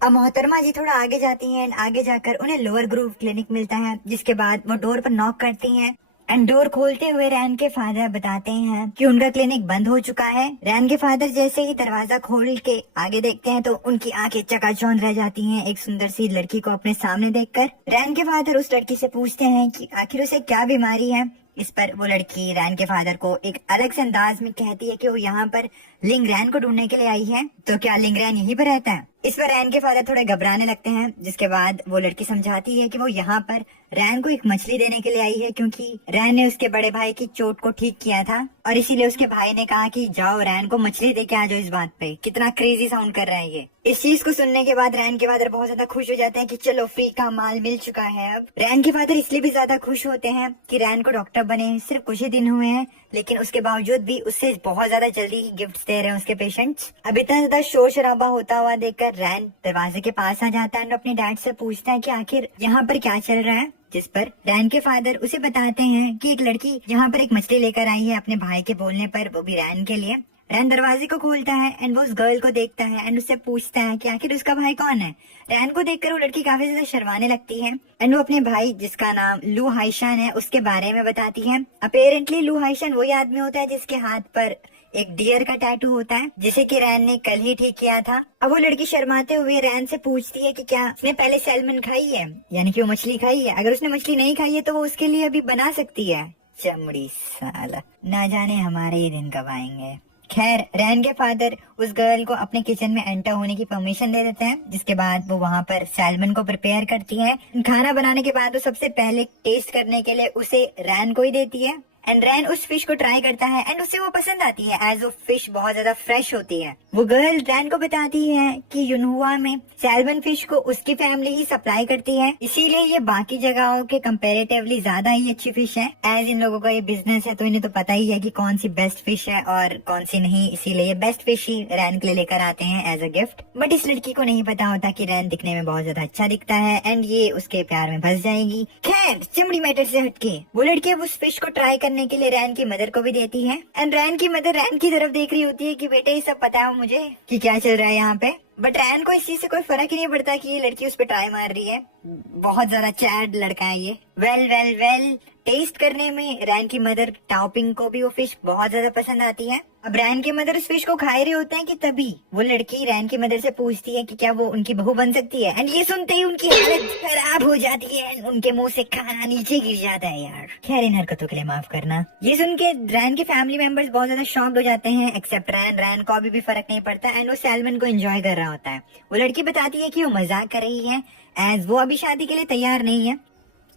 अब मोहतरमा जी थोड़ा आगे जाती हैं, आगे जाकर उन्हें लोअर ग्रूव क्लिनिक मिलता है, जिसके बाद वो डोर पर नॉक करती हैं एंड डोर खोलते हुए रैन के फादर बताते हैं कि उनका क्लिनिक बंद हो चुका है। रैन के फादर जैसे ही दरवाजा खोल के आगे देखते हैं तो उनकी आंखें चकाचौंध रह जाती हैं एक सुंदर सी लड़की को अपने सामने देखकर। रैन के फादर उस लड़की से पूछते हैं कि आखिर उसे क्या बीमारी है। इस पर वो लड़की रैन के फादर को एक अलग से अंदाज में कहती है कि वो यहाँ पर लिंग रैन को ढूंढने के लिए आई है, तो क्या लिंग रैन यहीं पर रहता है। इस पर रैन के फादर थोड़े घबराने लगते हैं, जिसके बाद वो लड़की समझाती है कि वो यहाँ पर रैन को एक मछली देने के लिए आई है, क्योंकि रैन ने उसके बड़े भाई की चोट को ठीक किया था और इसीलिए उसके भाई ने कहा कि जाओ रैन को मछली दे के आ जाओ। इस बात पे कितना क्रेजी साउंड कर रहा है ये। इस चीज को सुनने के बाद रैन के फादर बहुत ज्यादा खुश हो जाते हैं कि चलो फ्री का माल मिल चुका है। अब रैन के फादर इसलिए भी ज्यादा खुश होते हैं कि रैन को डॉक्टर बने सिर्फ कुछ ही दिन हुए हैं, लेकिन उसके बावजूद भी उससे बहुत ज्यादा जल्दी ही गिफ्ट्स दे रहे हैं उसके पेशेंट्स। अब इतना ज्यादा शोर शराबा होता हुआ देखकर रैन दरवाजे के पास आ जाता है और अपने डैड से पूछता है कि आखिर यहाँ पर क्या चल रहा है। जिस पर रैन के फादर उसे बताते हैं कि एक लड़की यहाँ पर एक मछली लेकर आई है अपने भाई के बोलने पर, वो भी रैन के लिए। रैन दरवाजे को खोलता है एंड वो उस गर्ल को देखता है एंड उससे पूछता है कि आखिर उसका भाई कौन है। रैन को देखकर वो लड़की काफी ज्यादा शर्माने लगती है एंड वो अपने भाई जिसका नाम लू हाइशान है उसके बारे में बताती है। अपेरेंटली लू हाइशान वही आदमी होता है जिसके हाथ पर एक डियर का टैटू होता है, जिसे कि रैन ने कल ही ठीक किया था। अब वो लड़की शर्माते हुए रैन से पूछती है कि क्या उसने पहले सैल्मन खाई है, यानी कि वो मछली खाई है। अगर उसने मछली नहीं खाई है तो वो उसके लिए अभी बना सकती है। चमड़ी साला, ना जाने हमारे ये दिन कब आएंगे। खैर रैन के फादर उस गर्ल को अपने किचन में एंटर होने की परमिशन दे देते हैं, जिसके बाद वो वहाँ पर सैल्मन को प्रिपेयर करती है। खाना बनाने के बाद वो सबसे पहले टेस्ट करने के लिए उसे रैन को ही देती है एंड रैन उस फिश को ट्राई करता है एंड उसे वो पसंद आती है एज वो फिश बहुत ज्यादा फ्रेश होती है। वो गर्ल रैन को बताती है कि युनहुआ में सैल्मन फिश को उसकी फैमिली ही सप्लाई करती है, इसीलिए ये बाकी जगहों के कंपैरेटिवली ज्यादा ही अच्छी फिश है। एज इन लोगों का ये बिजनेस है तो इन्हें तो पता ही है कि कौन सी बेस्ट फिश है और कौन सी नहीं, इसीलिए ये बेस्ट फिश ही रैन के लिए लेकर आते हैं एज अ गिफ्ट। बट इस लड़की को नहीं पता होता कि रैन दिखने में बहुत ज्यादा अच्छा दिखता है एंड ये उसके प्यार में फंस जाएगी। खैर चमड़ी मैटर से हटके वो लड़की अब उस फिश को ट्राई करने के लिए रैन की मदर को भी देती है एंड रैन की मदर रैन की तरफ देख रही होती है कि बेटे ये सब पता है मुझे कि क्या चल रहा है यहाँ पे। बट रैन को इस चीज से कोई फर्क ही नहीं पड़ता कि ये लड़की उस पर ट्राई मार रही है। बहुत ज्यादा चैड लड़का है ये। वेल टेस्ट करने में रैन की मदर टाओपिंग को भी वो फिश बहुत ज्यादा पसंद आती है। अब रैन की मदर उस फिश को खा रहे होते हैं कि तभी वो लड़की रैन की मदर से पूछती है कि क्या वो उनकी बहू बन सकती है एंड ये सुनते ही उनकी हालत खराब हो जाती है एंड उनके मुंह से खाना नीचे गिर जाता है। यार खैर इन हरकतों के लिए माफ करना। ये सुन के रैन के फैमिली मेंबर्स बहुत ज्यादा शॉक्ड हो जाते हैं एक्सेप्ट रैन। रैन को अभी भी फर्क नहीं पड़ता एंड वो सैल्मन को एंजॉय कर रहा होता है। वो लड़की बताती है कि वो मजाक कर रही है एज वो अभी शादी के लिए तैयार नहीं है।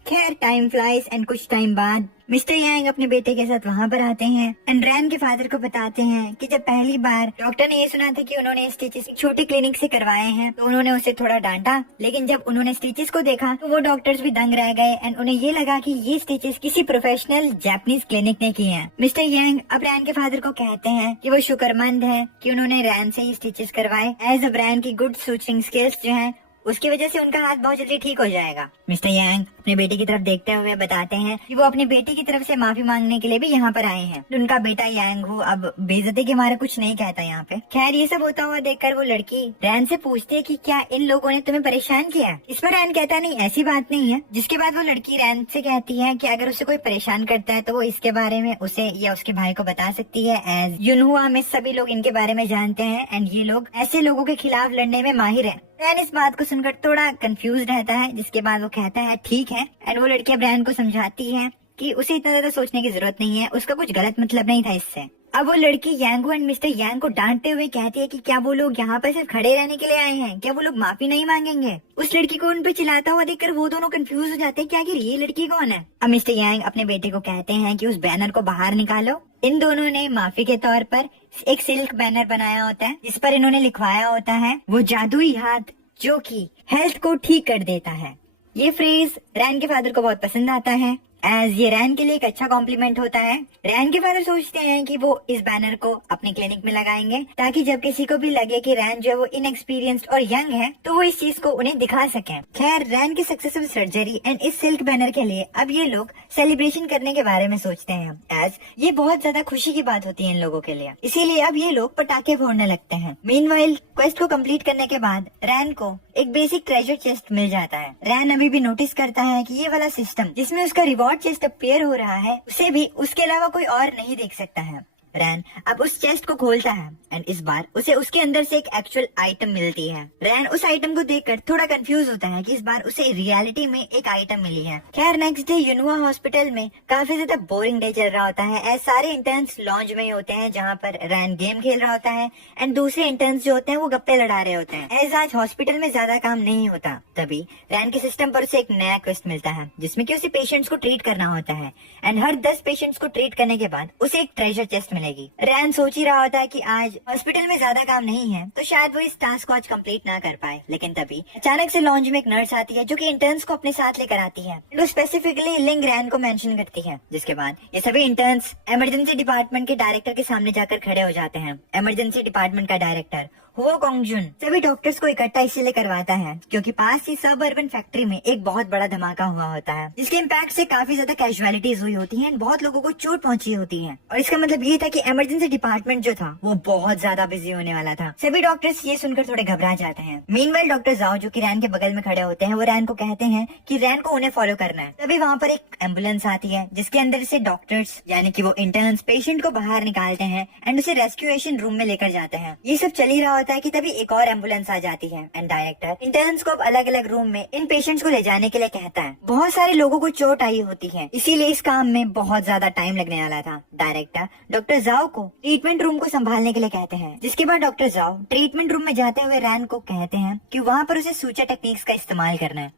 खैर टाइम फ्लाइज एंड कुछ टाइम बाद मिस्टर यांग अपने बेटे के साथ वहाँ पर आते हैं एंड रैन के फादर को बताते हैं कि जब पहली बार डॉक्टर ने ये सुना था कि उन्होंने स्टिचेस छोटे क्लिनिक से करवाए हैं तो उन्होंने उसे थोड़ा डांटा, लेकिन जब उन्होंने स्टिचेस को देखा तो वो डॉक्टर्स भी दंग रह गए एंड उन्हें ये लगा कि ये स्टिचेस किसी प्रोफेशनल जापानीज क्लिनिक ने किए हैं। मिस्टर यांग अब रैन के फादर को कहते हैं कि वो शुक्रमंद है कि उन्होंने रैन से ये स्टिचेस करवाए एज अब रैन की गुड सूचरिंग स्किल्स जो है उसकी वजह से उनका हाथ बहुत जल्दी ठीक हो जाएगा। मिस्टर यांग अपने बेटे की तरफ देखते हुए बताते हैं कि वो अपने बेटे की तरफ से माफी मांगने के लिए भी यहाँ पर आए हैं। उनका बेटा यांग हो अब बेइज्जती के मारे कुछ नहीं कहता यहाँ पे। खैर ये सब होता हुआ देखकर वो लड़की रैन से पूछती है कि क्या इन लोगों ने तुम्हें परेशान किया। इस पर रैन कहता नहीं ऐसी बात नहीं है, जिसके बाद वो लड़की रैन से कहती है कि अगर उसे कोई परेशान करता है तो वो इसके बारे में उसे या उसके भाई को बता सकती है एज युनहुआ में सभी लोग इनके बारे में जानते हैं एंड ये लोग ऐसे लोगों के खिलाफ लड़ने में माहिर है। रैन इस बात को सुनकर थोड़ा कंफ्यूज रहता है, जिसके बाद वो कहता है ठीक है एंड वो लड़की अब रैन को समझाती है कि उसे इतना ज्यादा सोचने की जरूरत नहीं है, उसका कुछ गलत मतलब नहीं था इससे। अब वो लड़की यांगो एंड मिस्टर यांग को डांटते हुए कहती है कि क्या वो लोग यहाँ पर सिर्फ खड़े रहने के लिए आए हैं, क्या वो लोग माफी नहीं मांगेंगे। उस लड़की को उन पे चिल्लाता हुआ देखकर वो दोनों कंफ्यूज हो जाते हैं कि आखिर ये लड़की कौन है। अब मिस्टर यांग अपने बेटे को कहते हैं कि उस बैनर को बाहर निकालो। इन दोनों ने माफी के तौर पर एक सिल्क बैनर बनाया होता है जिस पर इन्होंने लिखवाया होता है वो जादुई हाथ जो कि हेल्थ को ठीक कर देता है। ये फ्रेज रैन के फादर को बहुत पसंद आता है एज ये रैन के लिए एक अच्छा कॉम्प्लीमेंट होता है। रैन के फादर सोचते हैं कि वो इस बैनर को अपने क्लिनिक में लगाएंगे ताकि जब किसी को भी लगे कि रैन जो है वो इनएक्सपीरियंस्ड और यंग है तो वो इस चीज को उन्हें दिखा सके। खैर, रैन की सक्सेसफुल सर्जरी एंड इस सिल्क बैनर के लिए अब ये लोग सेलिब्रेशन करने के बारे में सोचते हैं, एज ये बहुत ज्यादा खुशी की बात होती है इन लोगों के लिए। इसीलिए अब ये लोग पटाखे फोड़ने लगते हैं। मीनवाइल क्वेस्ट को कंप्लीट करने के बाद रैन को एक बेसिक ट्रेजर चेस्ट मिल जाता है। रैन अभी भी नोटिस करता है कि ये वाला सिस्टम जिसमें उसका रिवॉर्ड चेस्ट अपीयर हो रहा है उसे भी उसके अलावा कोई और नहीं देख सकता है। रैन अब उस चेस्ट को खोलता है एंड इस बार उसे उसके अंदर से एक एक्चुअल आइटम मिलती है। रैन उस आइटम को देखकर थोड़ा कंफ्यूज होता है कि इस बार उसे रियलिटी में एक आइटम मिली है। खैर, नेक्स्ट डे यूनुआ हॉस्पिटल में काफी ज्यादा बोरिंग डे चल रहा होता है। सारे इंटर्न्स लॉन्ज में ही होते हैं जहाँ पर रैन गेम खेल रहा होता है एंड दूसरे इंटर्न्स जो होते हैं वो गप्पे लड़ा रहे होते हैं। एज आज हॉस्पिटल में ज्यादा काम नहीं होता, तभी रैन के सिस्टम पर उसे एक नया क्वेस्ट मिलता है जिसमें कि उसे पेशेंट्स को ट्रीट करना होता है एंड हर 10 पेशेंट्स को ट्रीट करने के बाद उसे एक ट्रेजर चेस्ट मिलेगी। रैन सोच ही रहा होता है कि आज हॉस्पिटल में ज्यादा काम नहीं है तो शायद वो इस टास्क को आज कंप्लीट ना कर पाए, लेकिन तभी अचानक से लॉन्ज में एक नर्स आती है जो कि इंटर्न्स को अपने साथ लेकर आती है। वो स्पेसिफिकली लिंग रैन को मेंशन करती है, जिसके बाद ये सभी इंटर्न्स इमरजेंसी डिपार्टमेंट के डायरेक्टर के सामने जाकर खड़े हो जाते हैं। इमरजेंसी डिपार्टमेंट का डायरेक्टर हुओ कोंगजुन सभी डॉक्टर्स को इकट्ठा इसलिए करवाता है क्योंकि पास ही सब अर्बन फैक्ट्री में एक बहुत बड़ा धमाका हुआ होता है जिसके इम्पैक्ट से काफी ज्यादा कैजुअलिटीज हुई होती हैं, बहुत लोगों को चोट पहुंची होती है। और इसका मतलब ये था कि इमरजेंसी डिपार्टमेंट जो था वो बहुत ज्यादा बिजी होने वाला था। सभी डॉक्टर्स ये सुनकर थोड़े घबरा जाते हैं। मीनवाइल डॉक्टर जाओ जो कि रैन के बगल में खड़े होते हैं वो रैन को कहते हैं कि रैन को उन्हें फॉलो करना है। तभी वहाँ पर एक एम्बुलेंस आती है जिसके अंदर से डॉक्टर्स यानी कि वो इंटर्न्स पेशेंट को बाहर निकालते हैं एंड उसे रेस्क्यूएशन रूम में लेकर जाते हैं। ये सब चल ही रहा होता है कि तभी एक और एम्बुलेंस आ जाती है एंड डायरेक्टर इंटर्न्स को अब अलग अलग रूम में इन पेशेंट्स को ले जाने के लिए कहता है। बहुत सारे लोगों को चोट आई होती है इसीलिए इस काम में बहुत ज्यादा टाइम लगने वाला था। डायरेक्टर डॉक्टर जाओ को ट्रीटमेंट रूम को संभालने के लिए कहते हैं, जिसके बाद डॉक्टर जाओ ट्रीटमेंट रूम में जाते हुए रैन को कहते हैं कि वहाँ पर उसे सूचर टेक्निक्स का इस्तेमाल करना है।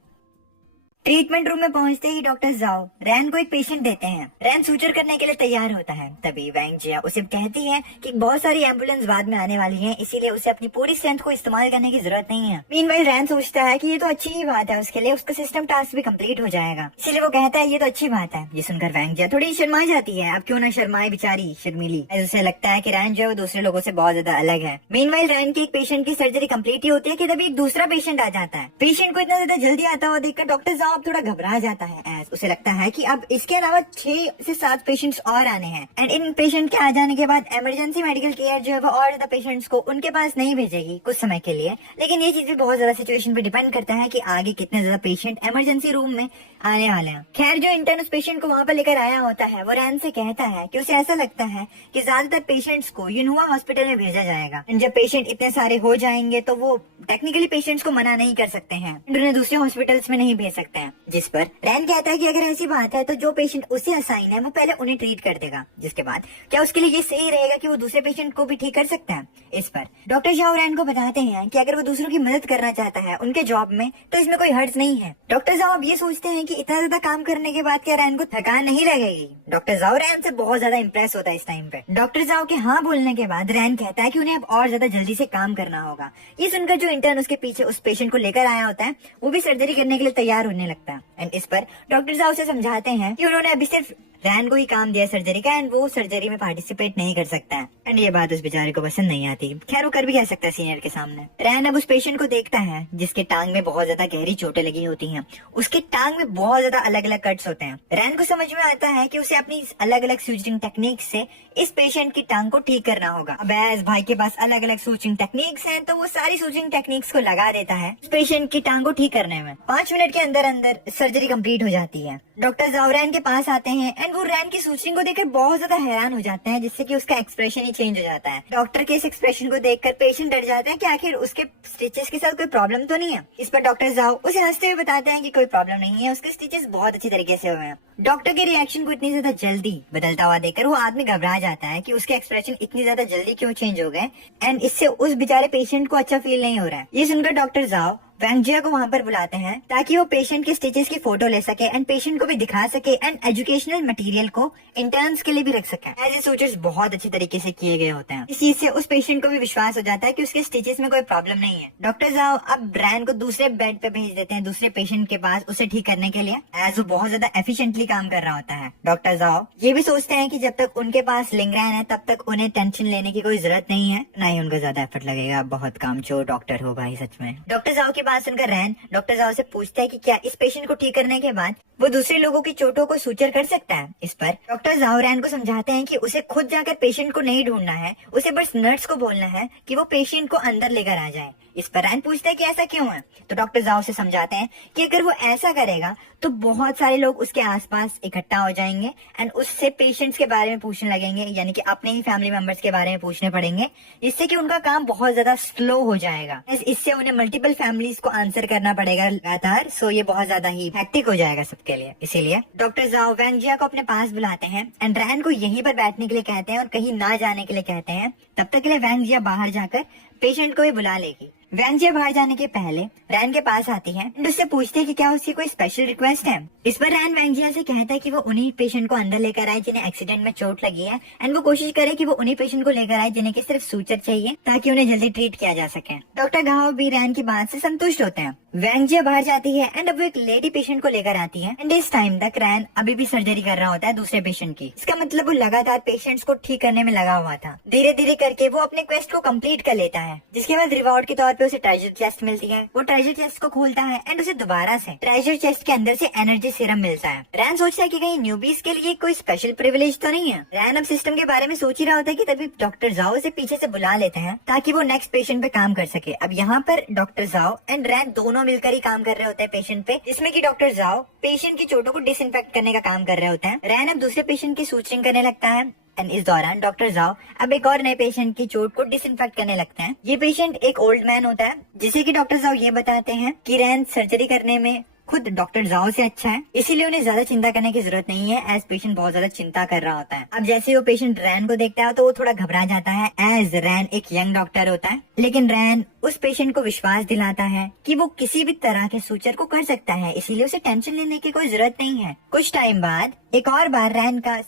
ट्रीटमेंट रूम में पहुंचते ही डॉक्टर जाओ रैन को एक पेशेंट देते हैं। रैन सूचर करने के लिए तैयार होता है, तभी वैंग जिया उसे कहती है कि बहुत सारी एम्बुलेंस बाद में आने वाली हैं, इसीलिए उसे अपनी पूरी स्ट्रेंथ को इस्तेमाल करने की जरूरत नहीं है। मीनवाइल रैन सोचता है कि ये तो अच्छी ही बात है, उसके लिए उसका सिस्टम टास्क भी कंप्लीट हो जाएगा, इसीलिए वो कहता है ये तो अच्छी बात है। ये सुनकर वैंग जिया थोड़ी शर्मा जाती है, अब क्यों ना शर्माए बेचारी शर्मीली। उसे लगता है कि रैन जो है वो दूसरे लोगों से बहुत ज्यादा अलग है। मीनवाइल रैन की एक पेशेंट की सर्जरी कंप्लीट ही होती है कि तभी एक दूसरा पेशेंट आ जाता है। पेशेंट को इतना ज्यादा जल्दी आता हुआ देखकर डॉक्टर जाओ थोड़ा घबरा जाता है। एज उसे लगता है कि अब इसके अलावा 6 से 7 पेशेंट्स और आने हैं एंड इन पेशेंट के आ जाने के बाद इमरजेंसी मेडिकल केयर जो है वो और ज्यादा पेशेंट्स को उनके पास नहीं भेजेगी कुछ समय के लिए, लेकिन ये चीज भी बहुत ज्यादा सिचुएशन पे डिपेंड करता है कि आगे कितने ज्यादा पेशेंट इमरजेंसी रूम में आने वाले हैं। खैर, जो इंटर्न उस पेशेंट को वहाँ पर लेकर आया होता है वो रैन से कहता है कि उसे ऐसा लगता है कि ज्यादातर पेशेंट्स को यूनुआ हॉस्पिटल में भेजा जाएगा। जब पेशेंट इतने सारे हो जाएंगे तो वो टेक्निकली पेशेंट्स को मना नहीं कर सकते हैं, उन्हें दूसरे हॉस्पिटल्स में नहीं भेज सकते हैं। जिस पर रैन कहता है कि अगर ऐसी बात है तो जो पेशेंट उसे असाइन है वो पहले उन्हें ट्रीट कर देगा, जिसके बाद क्या उसके लिए ये सही रहेगा कि वो दूसरे पेशेंट को भी ठीक कर सकता है। इस पर डॉक्टर शाओ रैन को बताते हैं कि अगर वो दूसरों की मदद करना चाहता है उनके जॉब में तो इसमें कोई हर्ज नहीं है। डॉक्टर जाओ अब ये सोचते हैं कि इतना ज्यादा काम करने के बाद क्या रैन को थकान नहीं लगेगी। डॉक्टर जाओ रैन से बहुत ज्यादा इंप्रेस होता है इस टाइम पे। डॉक्टर जाओ के हाँ बोलने के बाद रैन कहता है कि उन्हें अब और ज्यादा जल्दी से काम करना होगा। ये सुनकर जो इंटर्न उसके पीछे उस पेशेंट को लेकर आया होता है वो भी सर्जरी करने के लिए तैयार होने लगता है एंड इस पर डॉक्टर जाओ से समझाते हैं कि उन्होंने अभी सिर्फ रैन को ही काम दिया सर्जरी का एंड वो सर्जरी में पार्टिसिपेट नहीं कर सकता है एंड ये बात उस बेचारे को पसंद नहीं आती। खैर, वो कर भी क्या सकता है सीनियर के सामने। रैन अब उस पेशेंट को देखता है जिसके टांग में बहुत ज्यादा गहरी चोटें लगी होती हैं। उसके टांग में बहुत ज्यादा अलग अलग कट्स होते हैं। रैन को समझ में आता है कि उसे अपनी अलग अलग सूचरिंग टेक्निक से इस पेशेंट की टांग को ठीक करना होगा। अब एज भाई के पास अलग अलग सूचरिंग टेक्निक्स हैं तो वो सारी सूचरिंग टेक्निक्स को लगा देता है उस पेशेंट की टांग को ठीक करने में। 5 मिनट के अंदर अंदर सर्जरी कंप्लीट हो जाती है। डॉक्टर जाओ रैन के पास आते हैं एंड वो रैन की सूचरिंग को देखकर बहुत ज्यादा हैरान हो जाते हैं, जिससे कि उसका एक्सप्रेशन ही चेंज हो जाता है। डॉक्टर के इस एक्सप्रेशन को देखकर पेशेंट डर जाता है कि आखिर उसके स्टिचेस के साथ कोई प्रॉब्लम तो नहीं है। इस पर डॉक्टर जाओ उसे हंसते हुए बताते हैं कि कोई प्रॉब्लम नहीं है, उसके स्टिचेस बहुत अच्छी तरीके से हुए हैं। डॉक्टर के रिएक्शन को इतनी ज्यादा जल्दी बदलता हुआ देखकर वो आदमी घबरा जाता है कि उसके एक्सप्रेशन इतनी ज्यादा जल्दी क्यों चेंज हो गए एंड इससे उस बेचारे पेशेंट को अच्छा फील नहीं हो रहा है। ये सुनकर डॉक्टर जाओ वैंग जिया को वहाँ पर बुलाते हैं ताकि वो पेशेंट के स्टिचेस की फोटो ले सके एंड पेशेंट को भी दिखा सके एंड एजुकेशनल मटेरियल को इंटर्न्स के लिए भी रख सके। ऐसे सूचर्स बहुत अच्छे तरीके से किए गए होते हैं। इस चीज से उस पेशेंट को भी विश्वास हो जाता है कि उसके स्टिचेस में कोई प्रॉब्लम नहीं है। डॉक्टर जाओ अब रैन को दूसरे बेड पे भेज देते हैं, दूसरे पेशेंट के पास, उसे ठीक करने के लिए, एज वो बहुत ज्यादा एफिशिएंटली काम कर रहा होता है। डॉक्टर जाओ ये भी सोचते हैं कि जब तक उनके पास लिंगरैन है तब तक उन्हें टेंशन लेने की कोई जरूरत नहीं है, ना ही उनका ज्यादा एफर्ट लगेगा। बहुत कामचोर डॉक्टर हो भाई सच में। डॉक्टर जाओ की बात सुनकर रैन डॉक्टर जाओ से पूछता है कि क्या इस पेशेंट को ठीक करने के बाद वो दूसरे लोगों की चोटों को सूचर कर सकता है। इस पर डॉक्टर जाओ रैन को समझाते हैं कि उसे खुद जाकर पेशेंट को नहीं ढूंढना है, उसे बस नर्स को बोलना है कि वो पेशेंट को अंदर लेकर आ जाए। इस पर रैन पूछता है कि ऐसा क्यों है, तो डॉक्टर जाओ से समझाते हैं कि अगर वो ऐसा करेगा तो बहुत सारे लोग उसके आसपास इकट्ठा हो जाएंगे एंड उससे पेशेंट्स के बारे में पूछने लगेंगे, यानी कि अपने ही फैमिली मेंबर्स के बारे में पूछने पड़ेंगे, जिससे कि उनका काम बहुत ज्यादा स्लो हो जाएगा। इससे उन्हें मल्टीपल फैमिलीज को आंसर करना पड़ेगा लगातार, सो ये बहुत ज्यादा ही हैक्टिक हो जाएगा सबके लिए। इसीलिए डॉक्टर जाओ वैंग जिया को अपने पास बुलाते हैं एंड रैन को यहीं पर बैठने के लिए कहते हैं और कहीं ना जाने के लिए कहते हैं। तब तक के लिए वैंग जिया बाहर जाकर पेशेंट को भी बुला लेगी। वैंग जिया बाहर जाने के पहले रैन के पास आती है एंड उससे पूछती है कि क्या उसकी कोई स्पेशल रिक्वेस्ट है। इस पर रैन वैंग जिया से कहता है कि वो उन्हीं पेशेंट को अंदर लेकर आए जिन्हें एक्सीडेंट में चोट लगी है एंड वो कोशिश करे कि वो उन्हीं पेशेंट को लेकर आए जिन्हें की सिर्फ सूचर चाहिए ताकि उन्हें जल्दी ट्रीट किया जा सके। डॉक्टर घाव भी रैन की बात से संतुष्ट होते हैं। वैंग जिया बाहर जाती है एंड अब वो एक लेडी पेशेंट को लेकर आती है एंड इस टाइम तक रैन अभी भी सर्जरी कर रहा होता है दूसरे पेशेंट की। इसका मतलब वो लगातार पेशेंट्स को ठीक करने में लगा हुआ था। धीरे धीरे करके वो अपने क्वेस्ट को कंप्लीट कर लेता है, जिसके बाद रिवॉर्ड के तौर पे उसे ट्रेजर चेस्ट मिलती है। वो ट्रेजर चेस्ट को खोलता है एंड उसे दोबारा से ट्रेजर चेस्ट के अंदर से एनर्जी सीरम मिलता है। रैन सोचता है कि कहीं न्यूबीज के लिए कोई स्पेशल प्रिविलेज तो नहीं है। रैन अब सिस्टम के बारे में सोच ही रहा होता है कि तभी डॉक्टर जाओ से पीछे से बुला लेते हैं ताकि वो नेक्स्ट पेशेंट पे काम कर सके। अब यहाँ पर डॉक्टर जाओ एंड रैन दोनों मिलकर ही काम कर रहे होते हैं पेशेंट पे, जिसमें कि डॉक्टर जाओ पेशेंट की चोटों को डिसइंफेक्ट करने का काम कर रहे होते हैं। रैन अब दूसरे पेशेंट की सूचरिंग करने लगता है एंड इस दौरान डॉक्टर जाओ अब एक और नए पेशेंट की चोट को डिसइंफेक्ट करने लगते हैं। ये पेशेंट एक ओल्ड मैन होता है, जिसे कि डॉक्टर जाओ ये बताते हैं कि रैन सर्जरी करने में खुद डॉक्टर जाओ से अच्छा है, इसीलिए उन्हें ज्यादा चिंता करने की जरूरत नहीं है, एज पेशेंट बहुत ज्यादा चिंता कर रहा होता है। अब जैसे वो पेशेंट रैन को देखता है तो वो थोड़ा घबरा जाता है, एज रैन एक यंग डॉक्टर होता है। लेकिन रैन उस पेशेंट को विश्वास दिलाता है कि वो किसी भी तरह के सूचर को कर सकता है, इसीलिए उसे टेंशन लेने की कोई जरूरत नहीं है। कुछ टाइम बाद एक और बार रैन का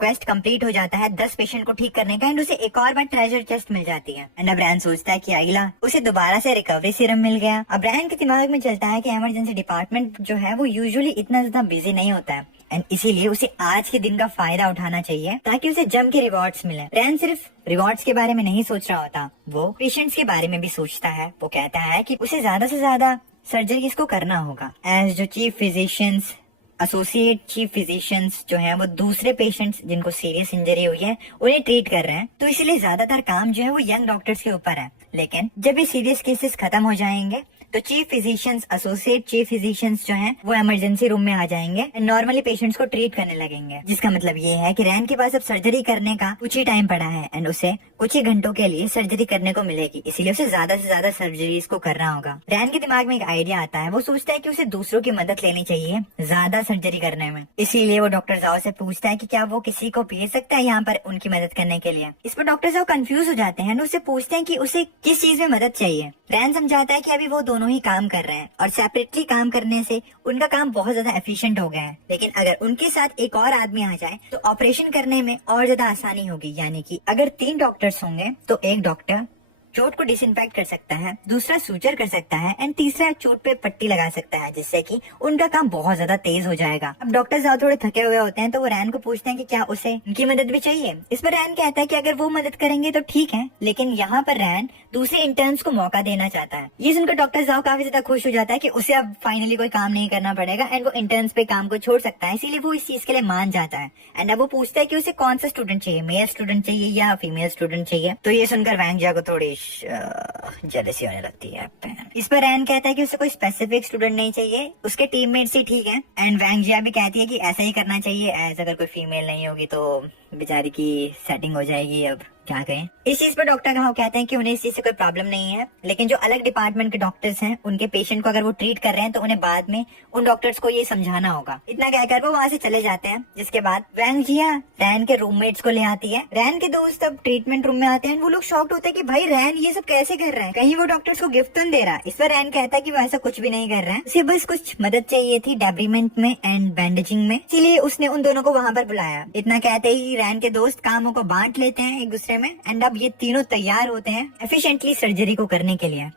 क्वेस्ट कंप्लीट हो जाता है 10 पेशेंट को ठीक करने का एंड उसे एक और बार ट्रेजर चेस्ट मिल जाती है। एंड अब रैन सोचता है कि अगला उसे दोबारा से रिकवरी सीरम मिल गया। अब रैन के दिमाग में चलता है कि इमरजेंसी डिपार्टमेंट जो है वो यूजुअली इतना ज्यादा बिजी नहीं होता है एंड इसीलिए उसे आज के दिन का फायदा उठाना चाहिए ताकि उसे जम के रिवॉर्ड्स मिले। रैन सिर्फ रिवॉर्ड्स के बारे में नहीं सोच रहा होता, वो पेशेंट्स के बारे में भी सोचता है। वो कहता है कि उसे ज्यादा से ज्यादा सर्जरी इसको करना होगा, एज जो chief physicians associate chief physicians जो हैं वो दूसरे पेशेंट्स जिनको सीरियस इंजरी हुई है उन्हें ट्रीट कर रहे हैं, तो इसलिए ज्यादातर काम जो है वो यंग डॉक्टर्स के ऊपर है। लेकिन जब ये सीरियस केसेस खत्म हो जाएंगे तो chief physicians associate chief physicians जो हैं वो इमरजेंसी रूम में आ जाएंगे एंड नॉर्मली पेशेंट्स को ट्रीट करने लगेंगे। जिसका मतलब ये है कि रैन के पास अब सर्जरी करने का कुछ ही टाइम पड़ा है एंड उसे कुछ ही घंटों के लिए सर्जरी करने को मिलेगी, इसीलिए उसे ज्यादा से ज्यादा सर्जरीज को करना होगा। रैन के दिमाग में एक आइडिया आता है, वो सोचता है कि उसे दूसरों की मदद लेनी चाहिए ज्यादा सर्जरी करने में। इसीलिए वो डॉक्टर जाओ से पूछता है कि क्या वो किसी को भेज सकता है यहाँ पर उनकी मदद करने के लिए। इस पर डॉक्टर जाओ कंफ्यूज हो जाते हैं, उससे पूछते हैं कि उसे किस चीज में मदद चाहिए। रैन समझाता है कि अभी वो दोनों ही काम कर रहे हैं और सेपरेटली काम करने से उनका काम बहुत ज्यादा एफिशिएंट हो गया है, लेकिन अगर उनके साथ एक और आदमी आ जाए तो ऑपरेशन करने में और ज्यादा आसानी होगी। यानी कि अगर 3 डॉक्टर्स होंगे तो एक डॉक्टर चोट को डिसइंफेक्ट कर सकता है, दूसरा सूचर कर सकता है एंड तीसरा चोट पे पट्टी लगा सकता है, जिससे कि उनका काम बहुत ज्यादा तेज हो जाएगा। अब डॉक्टर साहब थोड़े थके हुए होते हैं तो वो रैन को पूछते हैं कि क्या उसे उनकी मदद भी चाहिए। इस पर रैन कहता है कि अगर वो मदद करेंगे तो ठीक है, लेकिन यहाँ पर रैन दूसरे इंटर्न्स को मौका देना चाहता है। ये सुनकर डॉक्टर साहब काफी ज्यादा खुश हो जाता है कि उसे अब फाइनली कोई काम नहीं करना पड़ेगा एंड वो इंटर्न्स पे काम को छोड़ सकता है, इसीलिए वो इस चीज के लिए मान जाता है। एंड अब वो पूछता है कि उसे कौन सा स्टूडेंट चाहिए, मेल स्टूडेंट चाहिए या फीमेल स्टूडेंट चाहिए। तो ये सुनकर वैंग जिया को थोड़ी जेलसी होने लगती है। इस पर रैन कहता है कि उसे कोई स्पेसिफिक स्टूडेंट नहीं चाहिए, उसके टीममेट्स ही ठीक हैं। एंड वैंग जिया भी कहती है कि ऐसा ही करना चाहिए, एज अगर कोई फीमेल नहीं होगी तो बेचारी की सेटिंग हो जाएगी अब क्या कहें, इस चीज पर डॉक्टर घाव कहते हैं कि उन्हें इस चीज से कोई प्रॉब्लम नहीं है, लेकिन जो अलग डिपार्टमेंट के डॉक्टर्स हैं उनके पेशेंट को अगर वो ट्रीट कर रहे हैं तो उन्हें बाद में उन डॉक्टर्स को ये समझाना होगा। इतना कहकर वो वहाँ से चले जाते हैं। जिसके बाद वैंग जिया रैन के रूममेट्स को ले आती है। रैन के दोस्त अब ट्रीटमेंट रूम में आते हैं। वो लोग शॉक्ड होते हैं कि भाई रैन ये सब कैसे कर रहा है, कहीं वो डॉक्टर्स को गिफ्ट तो नहीं दे रहा। इस पर रैन कहता है कि वो ऐसा कुछ भी नहीं कर रहा है, उसे बस कुछ मदद चाहिए थी डेब्रीमेंट में एंड बैंडेजिंग में, इसीलिए उसने उन दोनों को वहाँ पर बुलाया। इतना कहते ही रैन के दोस्त कामों को बांट लेते हैं एक दूसरे में एंड अब ये तीनों तैयार होते हैं एफिशिएंटली सर्जरी को करने के लिए।